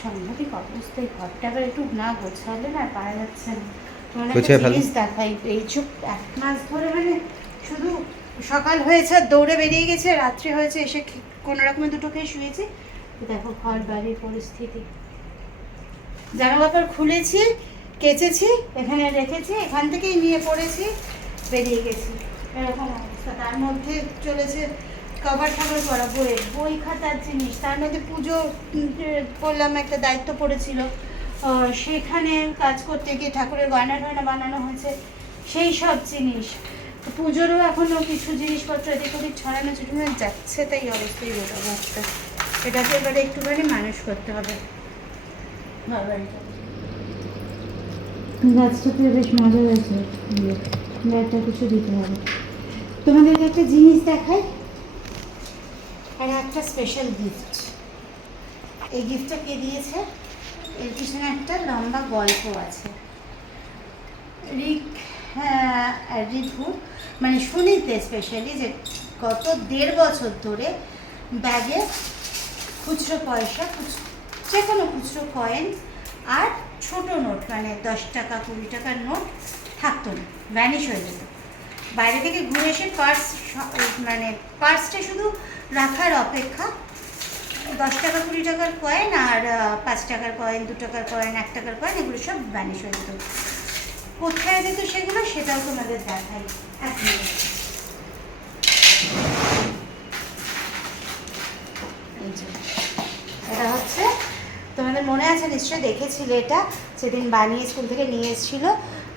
সাংঘাতিক অবস্থা। এই ঘরটা আবার একটু না গোছালে না পারা যাচ্ছে না। তোমার একটা গুছিয়ে ফেলো। জিনিস দেখাই, এই চুপ 1 মাস ধরে মানে শুধু সকাল হয়েছে আর দৌড়ে বেরিয়ে গেছে, রাত্রি হয়েছে এসে কোনো রকমে দুটো খেয়ে শুয়েছি। তো দেখো ঘর বাড়ির পরিস্থিতি, জামা কাপড় খুলেছি, কেচেছি, এখানে রেখেছি, এখান থেকেই নিয়ে পড়েছি, বেরিয়ে গেছি, এরকম অবস্থা। তার মধ্যে চলেছে কভার ঠাভার করা, বই খাতার জিনিস, তার মধ্যে পুজো করলাম, একটা দায়িত্ব পড়েছিল, সেখানে কাজ করতে গিয়ে ঠাকুরের গয়না টয়না বানানো হয়েছে, সেই সব জিনিস। তো পুজোরও এখনও কিছু জিনিসপত্র এদিক ওদিক ছড়ানো ছড়ানো যাচ্ছে, তাই অবস্থায় রোদ অবস্থা। এটাকে এবারে একটুখানি মানুষ করতে হবে ঘরবাড়িটা। গাছটাতে বেশ মজা হয়েছে, একটা কিছু দিতে হবে। তোমাদেরকে একটা জিনিস দেখাই, আর একটা স্পেশাল গিফট। এই গিফটটা কে দিয়েছে, এর পিছনে একটা লম্বা গল্প আছে। ঋতু মানে সুনীতে স্পেশালি, যে গত 1.5 বছর ধরে ব্যাগে খুচরো পয়সা, যে কোনো খুচরো কয়েন আর ছোট নোট, মানে 10 টাকা 20 টাকার নোট থাকতো না, ভ্যানিশ হয়ে যেত। বাইরে থেকে ঘুরে এসে মানে পার্সটা শুধু রাখার অপেক্ষা, 10 টাকা 20 টাকার কয়েন আর 5 টাকার কয়েন, 2 টাকার কয়েন, 1 টাকার কয়েন, এগুলো সব ভ্যানিশ হয়ে যেত। কোথায় যেত সেগুলো, সেটাও তোমাদের দেখাই। এক মিনিট। এটা হচ্ছে, তোমাদের মনে আছে নিশ্চয়ই, দেখেছিলে এটা সেদিন বানিয়ে স্কুল থেকে নিয়ে এসেছিল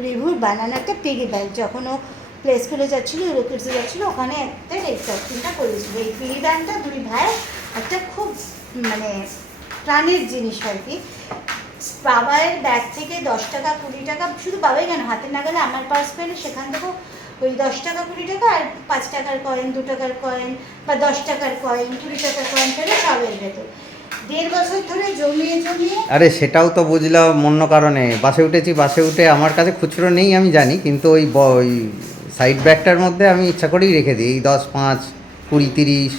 রিভুর বানানো একটা পিগি ব্যাংক। যখন ও প্লে স্কুলে যাচ্ছিলো, ইউরোকিডসে যাচ্ছিলো, ওখানে একটা রেজিস্ট্রেশনটা করেছিল। এই পিগি ব্যাংকটা 2 ভাই একটা খুব মানে প্রাণের জিনিস আর কি। বাবার ব্যাগ থেকে 10 টাকা 20 টাকা, শুধু বাবাই কেন, হাতের নাগালে আমার পার্স পেলে সেখান থেকেও ওই 10 টাকা 20 টাকা আর 5 টাকার কয়েন, 2 টাকার কয়েন বা 10 টাকার কয়েন, 20 টাকার কয়েন পেলে সব এর ভেতর। 1.5 বছর ধরে জমিয়ে আরে সেটাও তো বুঝলাম অন্য কারণে। বাসে উঠেছি, বাসে উঠে আমার কাছে খুচরো নেই আমি জানি, কিন্তু ওই সাইড ব্যাগটার মধ্যে আমি ইচ্ছা করেই রেখে দিই, এই 10, 5, 20, 30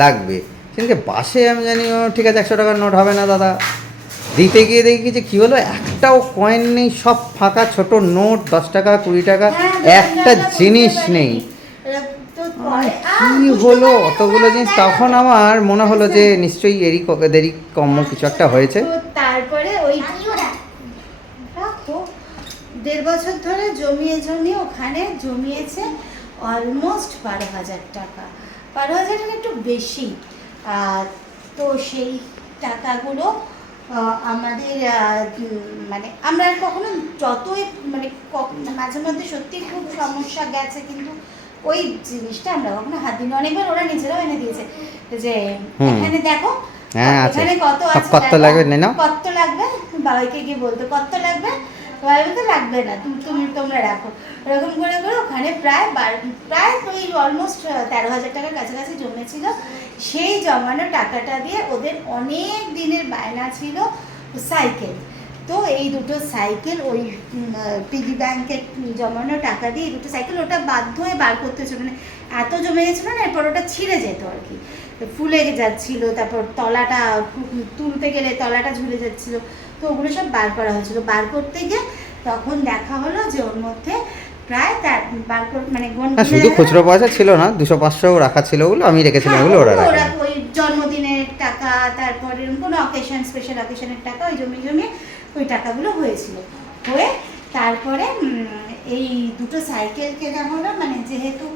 লাগবে। সেদিকে বাসে আমি জানি ও ঠিক আছে 100 টাকার নোট হবে না দাদা, দিতে গিয়ে দেখি যে কী হলো, একটাও কয়েন নেই, সব ফাঁকা ছোট নোট, 10 টাকা 20 টাকা, একটা জিনিস নেই। কি হলো অতগুলো জিনিস, তখন আমার মনে হলো যে নিশ্চয়ই দেরি কম কিছু একটা হয়েছে। তারপরে ওই রাখো 1.5 বছর ধরে জমিয়ে ওখানে জমিয়েছে অলমোস্ট 12,000 টাকা, 12,000 টাকা একটু বেশি। তো সেই টাকাগুলো আমাদের মানে আমরা কখনো যতই মানে মাঝে মধ্যে সত্যি খুব সমস্যা গেছে, কিন্তু ওই জিনিসটা আমরা কখনো হাত দিই না। অনেকবার ওরা নিজেরাও এনে দিয়েছে যে এখানে দেখো, এখানে কত আছে, কত লাগবে, কত লাগবে, বাবাইকে গিয়ে বলতো কত লাগবে, বাবাই বলতে লাগবে না, তোমরা রাখো। এরকম করে করে ওখানে প্রায় ওই অলমোস্ট 13,000 টাকার কাছাকাছি জমেছিল। সেই জমানো টাকাটা দিয়ে ওদের অনেক দিনের বায়না ছিল সাইকেল। তো এই 2টো সাইকেল ওই পিগি ব্যাংকের জমানো টাকা দিয়ে 2টো সাইকেল ওটা বাধ্য হয়ে বার করতে হচ্ছিল, মানে এত জমে গেছিলো না, এরপর ওটা ছিঁড়ে যেত আর কি, ফুলে যাচ্ছিল, তারপর তলাটা তুলতে গেলে তলাটা ঝুলে যাচ্ছিল। তো ওগুলো সব বার করা হয়েছিল। বার করতে গিয়ে তখন দেখা হলো যে ওর মধ্যে প্রায় মানে শুধু খুচরো পয়সা ছিল না, 200-500 রাখা ছিল, ওগুলো আমি রেখেছিলাম, ওগুলো ওরা রাখে। ওই জন্মদিনের টাকা, তারপরে কোনো অকেশন, স্পেশাল অকেশনের টাকা, ওই জমিয়ে ওই টাকাগুলো হয়েছিল। হয়ে তারপরে এই 2টো সাইকেল কেনা হলো, মানে যেহেতু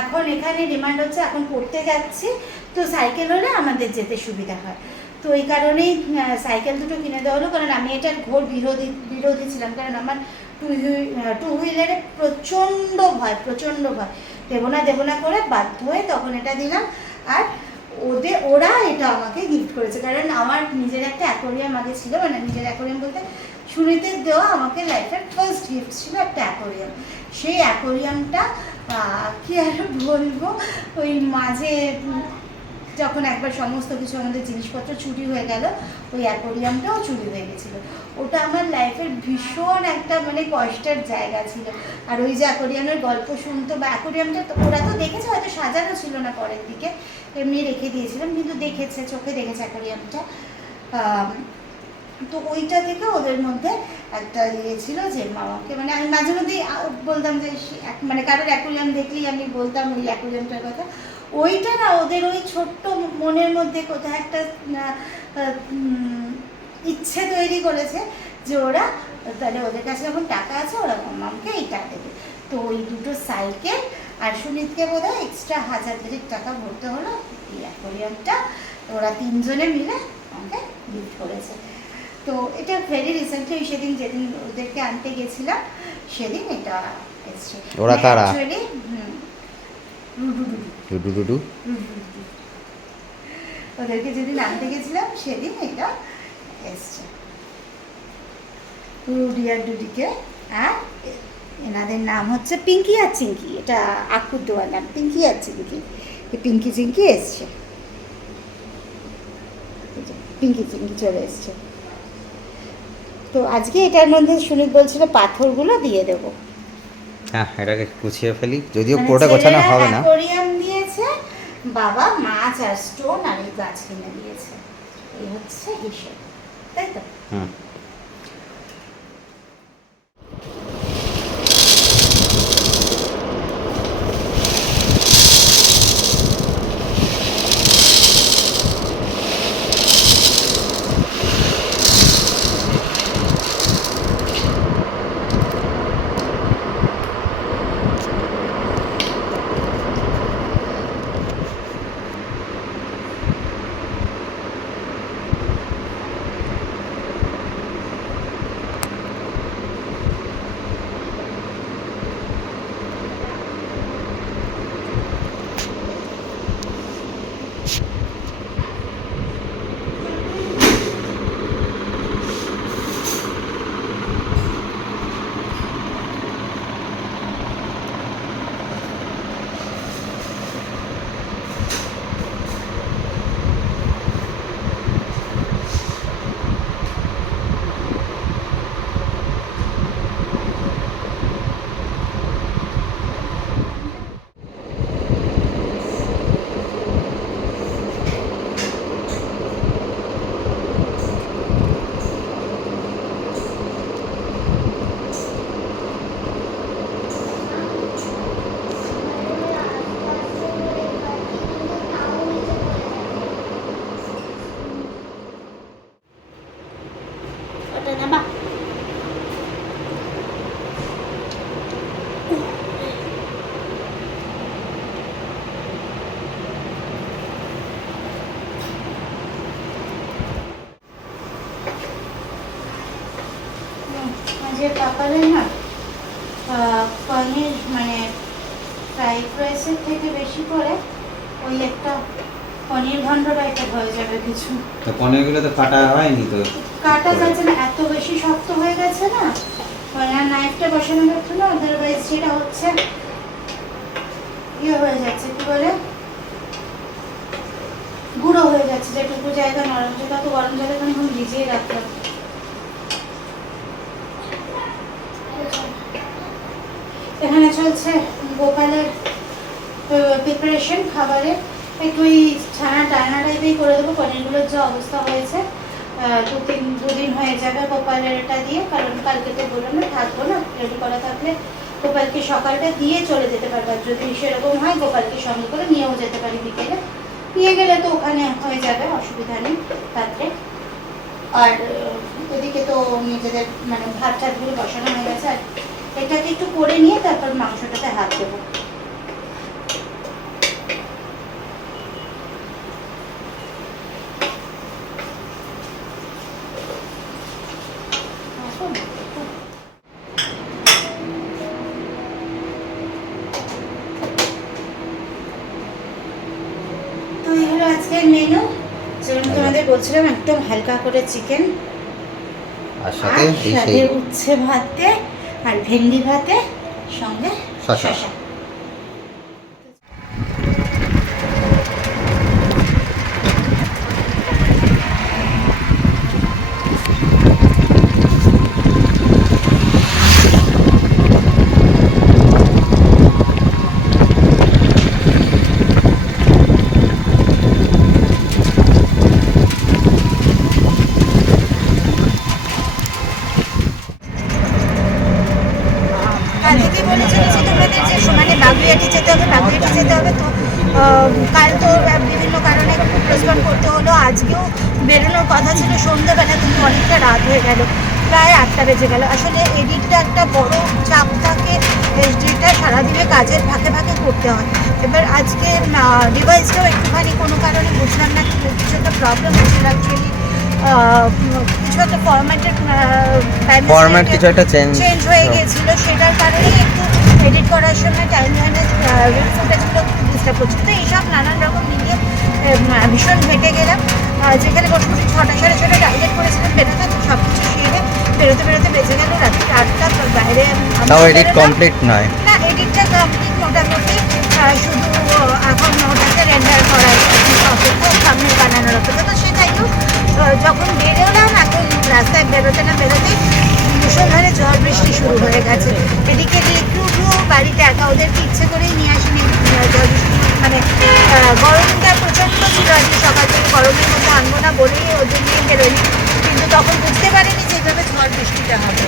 এখন এখানে ডিমান্ড হচ্ছে, এখন পড়তে যাচ্ছি, তো সাইকেল হলে আমাদের যেতে সুবিধা হয়। তো এই কারণেই সাইকেল 2টো কিনে দেওয়া হলো, কারণ আমি এটার ঘোর বিরোধী ছিলাম, কারণ আমার টু হুইলারে প্রচণ্ড ভয়, দেবো না করে বাধ্য হয়ে তখন এটা দিলাম। আর ওরা এটা আমাকে গিফট করেছে, কারণ আমার নিজের একটা অ্যাকোরিয়াম আগে ছিল, মানে নিজের অ্যাকোরিয়াম বলতে সুনীতের দেওয়া আমাকে লাইফের ফার্স্ট গিফট ছিল একটা অ্যাকোরিয়াম। সেই অ্যাকোরিয়ামটা কি আর বলবো, ওই মাঝে যখন একবার সমস্ত কিছু আমাদের জিনিসপত্র চুরি হয়ে গেল, ওই অ্যাকোরিয়ামটাও চুরি হয়ে গেছিলো। ওটা আমার লাইফের ভীষণ একটা মানে কষ্টের জায়গা ছিল। আর ওই যে অ্যাকোরিয়ামের গল্প শুনতো, বা অ্যাকোরিয়ামটা ওরা তো দেখেছে, হয়তো সাজানো ছিল না পরের দিকে, এমনি রেখে দিয়েছিলাম, কিন্তু দেখেছে, চোখে দেখেছে অ্যাকোরিয়ামটা। তো ওইটা থেকে ওদের মধ্যে একটা ইয়ে ছিল যে মামাকে, মানে আমি মাঝে মধ্যেই বলতাম যে মানে কারোর অ্যাকোরিয়াম দেখলেই আমি বলতাম ওই অ্যাকোরিয়ামটার কথা। ওইটা না ওদের ওই ছোট্ট মনের মধ্যে কোথাও একটা ইচ্ছে তৈরি করেছে যে ওরা তাহলে ওদের কাছে যখন টাকা আছে ওরা মামাকে এইটা দেবে। তো ওই দুটো সাইকেল আর সুনীতকে বোধ হয় এক্সট্রা 1000 টাকা ভরতে হলো এই অ্যাকোরিয়ামটা, ওরা তিনজনে মিলে আমাকে গিফট করেছে। তো এটা ভেরি রিসেন্টলি, সেদিন যেদিন ওদেরকে আনতে গেছিলাম সেদিন এটা এসছে। ওরা কারা? অ্যাকচুয়ালি ডুডু ওদেরকে যেদিন আনতে গেছিলাম সেদিন এটা এসছে, রুডি আর ডুডিকে। আর এনাদের নাম হচ্ছে পিঙ্কি আর চিঙ্কি, এটা আকুর দেওয়ার নাম পিঙ্কি আর চিঙ্কি। এই পিঙ্কি চিঙ্কি এসছে, পিঙ্কি চিঙ্কি চলে এসছে। তো আজকে এটার মধ্যে সুনীত বলছিল পাথরগুলো দিয়ে দেবো। হ্যাঁ, এটাকে গুছিয়ে ফেলি, যদিও পুরোটা গোছানো হবে না। অ্যাকোরিয়াম দিয়েছে, বাবা মাছ আর স্টোন আর এই গাছ কিনে দিয়েছে, এই হচ্ছে হিসেব, তাই তো? হুম। ওটা নেবা? যে সকালে না পনির মানে ফ্রাইড রাইসের থেকে বেশি করে ওই একটা পনির ঘন্ট টাইপের হয়ে যাবে কিছু। তো পনিরগুলো তো কাটা হয়নি তো, কাটা যাচ্ছে না, এত বেশি শক্ত হয়ে গেছে না, আর নাইফটা বসানো যাচ্ছে না, আদারওয়াইজ যেটা হচ্ছে ইয়ে হয়ে যাচ্ছে, কি বলে গুঁড়ো হয়ে যাচ্ছে, যেটুকু জায়গা নরম, যেটা তো গরম জলে এখন ভিজিয়ে রাখলাম। এখানে চলছে গোপালের প্রিপারেশন খাবারের, একটু ওই ছানা টানা টাইপেই করে দেবো। পনিরগুলোর যে অবস্থা হয়েছে, দুদিন হয়ে যাবে গোপালের এটা দিয়ে, কারণ কালকেতে বললাম না থাকবো না, রেডি করা থাকলে গোপালকে সকালটা দিয়ে চলে যেতে পারবো। আর যদি সেরকম হয় গোপালকে সঙ্গে করে নিয়েও যেতে পারি বিকেলে, নিয়ে গেলে তো ওখানে হয়ে যাবে, অসুবিধা নেই পাত্রে। আর ওদিকে তো নিজেদের মানে ভাত টাতগুলো বসানো হয়ে গেছে, আর এটাকে একটু করে নিয়ে তারপর মাংসটাতে হাত দেবো। আজকের মেনু যেমন তোমাদের বলছিলাম একদম হালকা করে চিকেন আর সাথে আর এই সাথে সেই উচ্ছে ভাতে আর ভেন্ডি ভাতে সঙ্গে শসা। শসা। কাল থেকে বলেছিল যে তোমাদের যে সমানে বাগুইয়াটি যেতে হবে বাগুইয়াটি যেতে হবে, তো কাল তো বিভিন্ন কারণে পোস্টপোন করতে হলো। আজকেও বেরোনোর কথা ছিল সন্ধ্যেবেলা, কিন্তু অনেকটা রাত হয়ে গেল, প্রায় 8টা বেজে গেল। আসলে এডিটটা একটা বড় চাপ থাকে, এডিটটা সারাদিনে কাজের ফাঁকে ফাঁকে করতে হয়। এবার আজকে ডিভাইসটাও একটুখানি কোনো কারণে বুঝলাম না, কিছু একটা প্রবলেম হচ্ছিল অ্যাকচুয়ালি, কিছু একটা ফরম্যাট কিছু একটা চেঞ্জ হয়ে গিয়েছিল, সেটার কারণে একটু এডিট করার সময় টাইম ফুটেজগুলো ডিস্টার্ব করছিল। তো এইসব নানান রকম মিলিয়ে ভীষণ হেঁটে গেলাম। যেখানে মোটামুটি 6টা সাড়ে 6টা টার্গেট করেছিলাম বেরোতে, তো সব কিছু সেরে বেরোতে বেরোতে বেজে গেল রাত্রি 8টা। বাইরে তাও এডিট কমপ্লিট নয় না, এডিটটা কমপ্লিট মোটামুটি, শুধু এখন ওটাকে রেন্ডার করার অপেক্ষা, সামনে বানানোর অপেক্ষা। তো সেটাই তো যখন বেরোলাম এখন রাস্তায় বেরোতে না বেরোতে মুষলধারে ঝড় বৃষ্টি শুরু হয়ে গেছে। এদিকে রিক্রুটও বাড়িতে একা, ওদেরকে ইচ্ছে করেই নিয়ে আসিনি। ঝড় বৃষ্টি মানে গরমটা প্রচণ্ড ছিল আজকে সকাল থেকে, গরমের মধ্যে আনবো না বলেই ওদের নিয়ে বেরোয়নি, কিন্তু তখন বুঝতে পারিনি যে এইভাবে ঝড় বৃষ্টিটা হবে।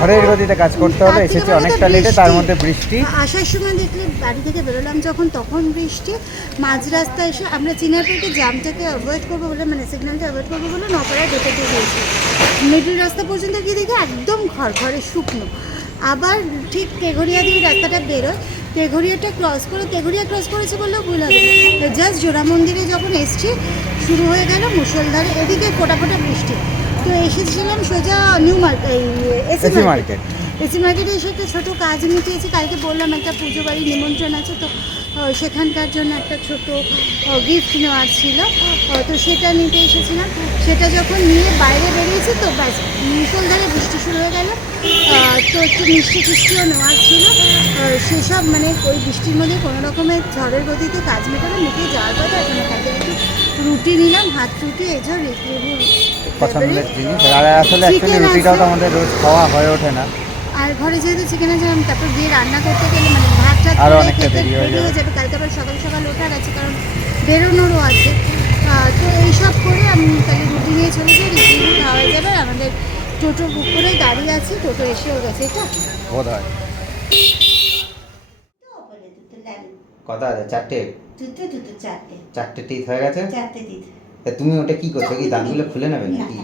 ঘরের গতিতে কাজ করতে হলো, এসেছি অনেকটা লেটে, তার মধ্যে বৃষ্টি। আসার সময় দেখলে বাড়ি থেকে বেরোলাম যখন তখন বৃষ্টি, মাঝ রাস্তায় এসে আমরা চিনারপেটে জামটাকে অ্যাভয়েড করবো বলে, মানে সিগন্যালটা অ্যাভয়েড করবো বলে নকরায় ঢুকে দিয়েছি। মিডল রাস্তা পর্যন্ত গিয়ে দেখি একদম ঘরে শুকনো। আবার ঠিক তেঘরিয়া দিয়ে রাস্তাটা বেরোয়, তেঘরিয়াটা ক্রস করে, তেঘরিয়া ক্রস করেছে বললেও ভুল হবে, জাস্ট জোড়া মন্দিরে যখন এসছি শুরু হয়ে গেল মুষলধারে, এদিকে ফোটা ফোটা বৃষ্টি। তো এসেছিলাম সোজা new market, AC market. AC মার্কেটে এসে একটা ছোটো কাজ মিটিয়েছি। কালকে বললাম একটা পুজো বাড়ির নিমন্ত্রণ আছে, তো সেখানকার জন্য একটা ছোট গিফট নেওয়ার ছিল, তো সেটা নিতে এসেছিলাম। সেটা যখন নিয়ে বাইরে বেরিয়েছি তো ব্যাস মুষলধারে বৃষ্টি শুরু হয়ে গেল। তো একটু মিষ্টি টিষ্টিও নেওয়ার ছিল, সেসব মানে ওই বৃষ্টির মধ্যে কোনো রকমের ঝড়ের গতিতে কাজ মেটানো মিটিয়ে যাওয়ার কথা। এখন তাকে একটু রুটি নিলাম, হাত রুটি, এই যে পছন্দের জিনিস। আর আসলে অ্যাকচুয়ালি রুটিটাও তো আমাদের রোজ খাওয়া হয়ে ওঠে না, আর ঘরে যেহেতু চিকেন আছে, তারপর গিয়ে রান্না করতে গেলে মানে ভাত টাত আরও করে অনেকটা খেতে দেরি হয়ে দেরি হয়ে যাবে। কালকে আবার সকাল সকাল ওঠার আছে, কারণ বেরোনোরও আছে। তো এইসব করে আমি তাহলে রুটি নিয়ে চলে যাই, রুটি খাওয়া যাবে। আমাদের টোটো বুক করে গাড়ি আছে, টোটো এসেও গেছে। এটা বোধ হয় কথা আছে, চারটে চারটে টিথ হয়ে গেছে। তা তুমি ওটা কি করছো, কি দাঁতগুলো খুলে নেবে নাকি?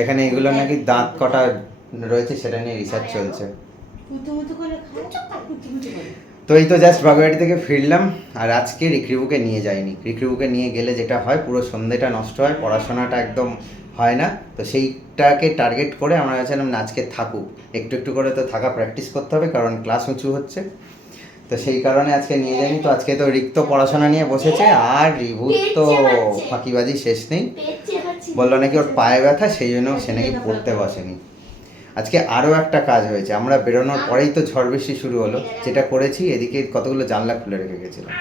এখানে এগুলো নাকি দাঁত কটা রয়েছে সেটা নিয়ে রিসার্চ চলছে। তো এই তো জাস্ট বাগুইয়াটি থেকে ফিরলাম, আর আজকে রিক্রিবুকে নিয়ে যাইনি। রিক্রিবুকে নিয়ে গেলে যেটা হয়, পুরো সন্ধ্যেটা নষ্ট হয়, পড়াশোনাটা একদম হয় না। তো সেইটাকে টার্গেট করে আমরা চাইলাম না আজকে থাকুক, একটু একটু করে তো থাকা প্র্যাকটিস করতে হবে, কারণ ক্লাস উঁচু হচ্ছে। তো সেই কারণে আজকে নিয়ে যাইনি। তো আজকে তো রিক্ত পড়াশোনা নিয়ে বসেছে, আর রিভুর তো ফাঁকিবাজি শেষ নেই। বললো নাকি ওর পায়ে ব্যথা, সেই জন্য সে নাকি পড়তে বসেনি। আজকে আরও একটা কাজ হয়েছে, আমরা বেরোনোর পরেই তো ঝড় বৃষ্টি শুরু হলো। যেটা করেছি, এদিকে কতগুলো জানলা খুলে রেখে গেছিলাম,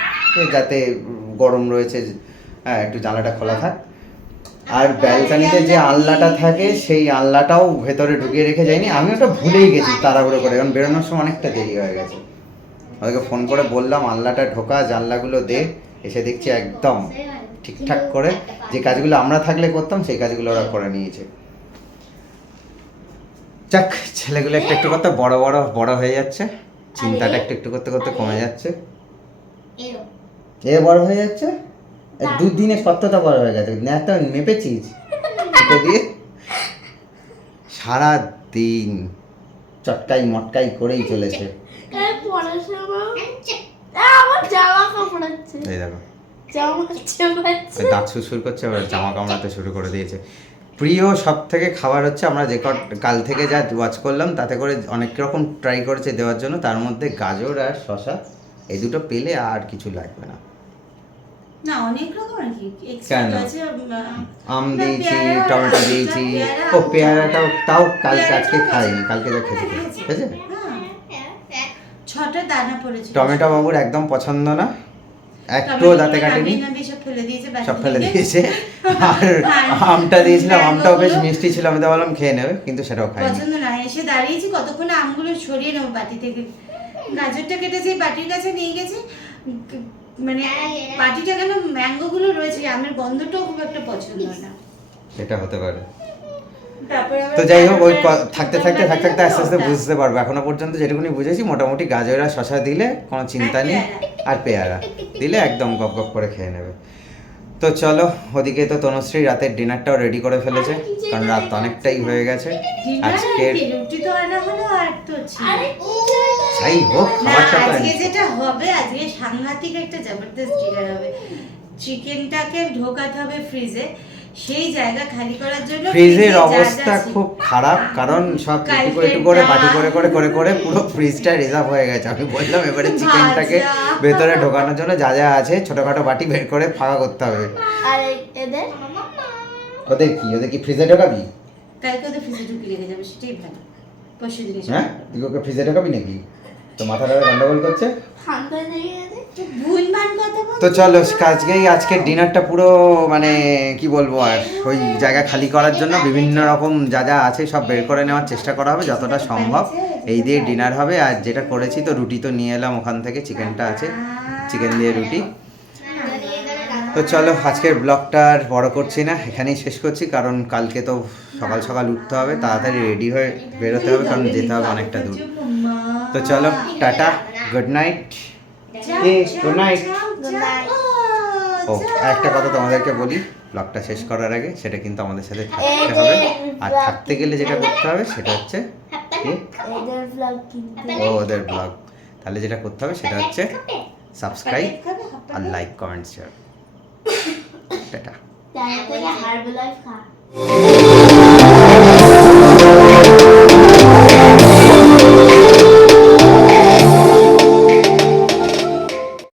যাতে গরম রয়েছে, হ্যাঁ একটু জানলাটা খোলা থাক। আর ব্যালকানিতে যে আলনাটা থাকে সেই আলনাটাও ভেতরে ঢুকিয়ে রেখে যাইনি, আমি ওটা ভুলেই গেছি তাড়াহুড়ো করে, কারণ বেরোনোর সময় অনেকটা দেরি হয়ে গেছে। ওদেরকে ফোন করে বললাম আল্লাটা ঢোকা, জানলাগুলো দে, এসে দেখছি একদম ঠিকঠাক করে যে কাজগুলো আমরা থাকলে করতাম সেই কাজগুলো ওরা করে নিয়েছে। যাক, ছেলেগুলো একটু একটু করতে বড় হয়ে যাচ্ছে, চিন্তাটা একটু একটু করতে করতে কমে যাচ্ছে। এ বড় হয়ে যাচ্ছে, দুদিনে কতটা বড় হয়ে গেছে, নেতা মেপেছিস এটা দিয়ে? সারা দিন চটকাই মটকাই করেই চলেছে। আমার জামা কাপড় আছে, এই দেখো জামা কাপড় ওই দাঁত সুরসুর করছে, আবার জামা কামড়াতে শুরু করে দিয়েছে। প্রিয় সব থেকে খাবার হচ্ছে, আমরা যে কাল থেকে যা ওয়াচ করলাম তাতে করে অনেক রকম ট্রাই করেছে দেওয়ার জন্য, তার মধ্যে গাজর আর শশা এই দুটো পেলে আর কিছু লাগবে না। না অনেক রকম আর কি কেন? আছে, আম না, দিয়েছি, পেয়ারা, টমেটো দিয়েছি। পেয়ারা, ও পেয়ারাটাও তাও কালকে পেয়ারাটাও আজকে খাইনি, আছে। কালকে যা খেয়েছি খেয়েছি। ঠিক আছে। হ্যাঁ, 6টা দানা পড়েছে। টমেটো বাবুর একদম পছন্দ না, একটু টমেটোগুলো দাঁতে কাটেনি, নামিয়ে সব ফেলে দিয়েছে বাটি সব ফেলে থেকে। দিয়েছে। আর আমটা দিয়েছিলাম, আমটাও বেশ মিষ্টি ছিল, আমি তো বললাম খেয়ে নেবে, কিন্তু সেটাও খাইনি। পছন্দ না, এসে দাঁড়িয়েছি কতক্ষণ আমগুলো সরিয়ে নেবো বাটি থেকে। গাজরটা কেটেছি, বাটির কাছে নিয়ে গেছি, মানে বাটিটা কেন ম্যাঙ্গো গুলো রয়েছে, আমের গন্ধটাও খুব একটা পছন্দ না। সেটা হতে পারে। তারপরে আবার তো যাই হোক, ওই থাকতে ছোট থাকতে থাকতে থাকতে আস্তে আস্তে বাটিতে বুঝতে পারবো। এখনো পর্যন্ত যেটুকুনি বুঝেছি মোটামুটি গাজর আর শশা দিলে কোনো চিন্তা নেই, আর পেয়ারা দিলে একদম গপ গপ করে খেয়ে নেবে। তো চলো, ওদিকে তো তনুশ্রী রাতের ডিনারটাও রেডি করে ফেলেছে, কারণ রাত অনেকটাই হয়ে গেছে। ডিনার আজকের আর কি, রুটি তো আনা হলো আর তো ছিল। যাই হোক, না, খাবারটা তো আজকে যেটা হবে, আজকে সাংঘাতিক একটা জবরদস্ত ডিনার হবে। চিকেনটাকে ঢোকাতে হবে ফ্রিজে, সেই জায়গা খালি করার জন্য ফ্রিজের যা যা অবস্থা ছিল। খুব খারাপ, কারণ সব একটু কালকের একটু করে ডাল। বাটি করে করে করে করে পুরো ফ্রিজটা রিজার্ভ হয়ে গেছে। আমি বললাম এবারে চিকেনটাকে ভাজা। ভেতরে ঢোকানোর জন্য যা যা আছে ছোটখাটো বাটি বের করে ফাঁকা করতে হবে। আর এদের ওদের কি ফ্রিজে ঢোকাবি? কালকে ওদের ফ্রিজে ঢুকিয়ে রেখে যাবে, সেটাই ভালো। পরশু দিনে হ্যাঁ, তুই ওকে ফ্রিজে ঢোকাবি নাকি? তো মাথাটা গন্ডগোল করছে। ঠান্ডা লেগে গেছে। ভুলভাল কথা বল। তো চলো, আজকের ডিনারটা পুরো মানে কি বলবো, আর ওই জায়গা খালি করার জন্য বিভিন্ন রকম যা যা আছে সব বের করে নেওয়ার চেষ্টা করা হবে যতটা সম্ভব। এই দিয়ে ডিনার হবে। আর যেটা করেছি, তো রুটি তো নিয়ে এলাম ওখান থেকে, চিকেনটা আছে, চিকেন দিয়ে রুটি। তো চলো, আজকের ব্লগটা আর বড় করছি না, এখানেই শেষ করছি, কারণ কালকে তো সকাল সকাল উঠতে হবে, তাড়াতাড়ি রেডি হয়ে বেরোতে হবে, কারণ যেতে হবে অনেকটা দূর। তো চলো, tata, good night. Good night. ও, একটা কথা তোমাদেরকে বলি ব্লগটা শেষ করার আগে, সেটা কিন্তু আমাদের সাথে থাকতে হবে। আর থাকতে গেলে যেটা করতে হবে সেটা হচ্ছে কি? এদের ব্লগ কিন্তু ওদের ব্লগ। তাহলে যেটা করতে হবে সেটা হচ্ছে সাবস্ক্রাইব আর লাইক, কমেন্ট, শেয়ার। টাটা। তার থেকে হার্বালাইফ খা।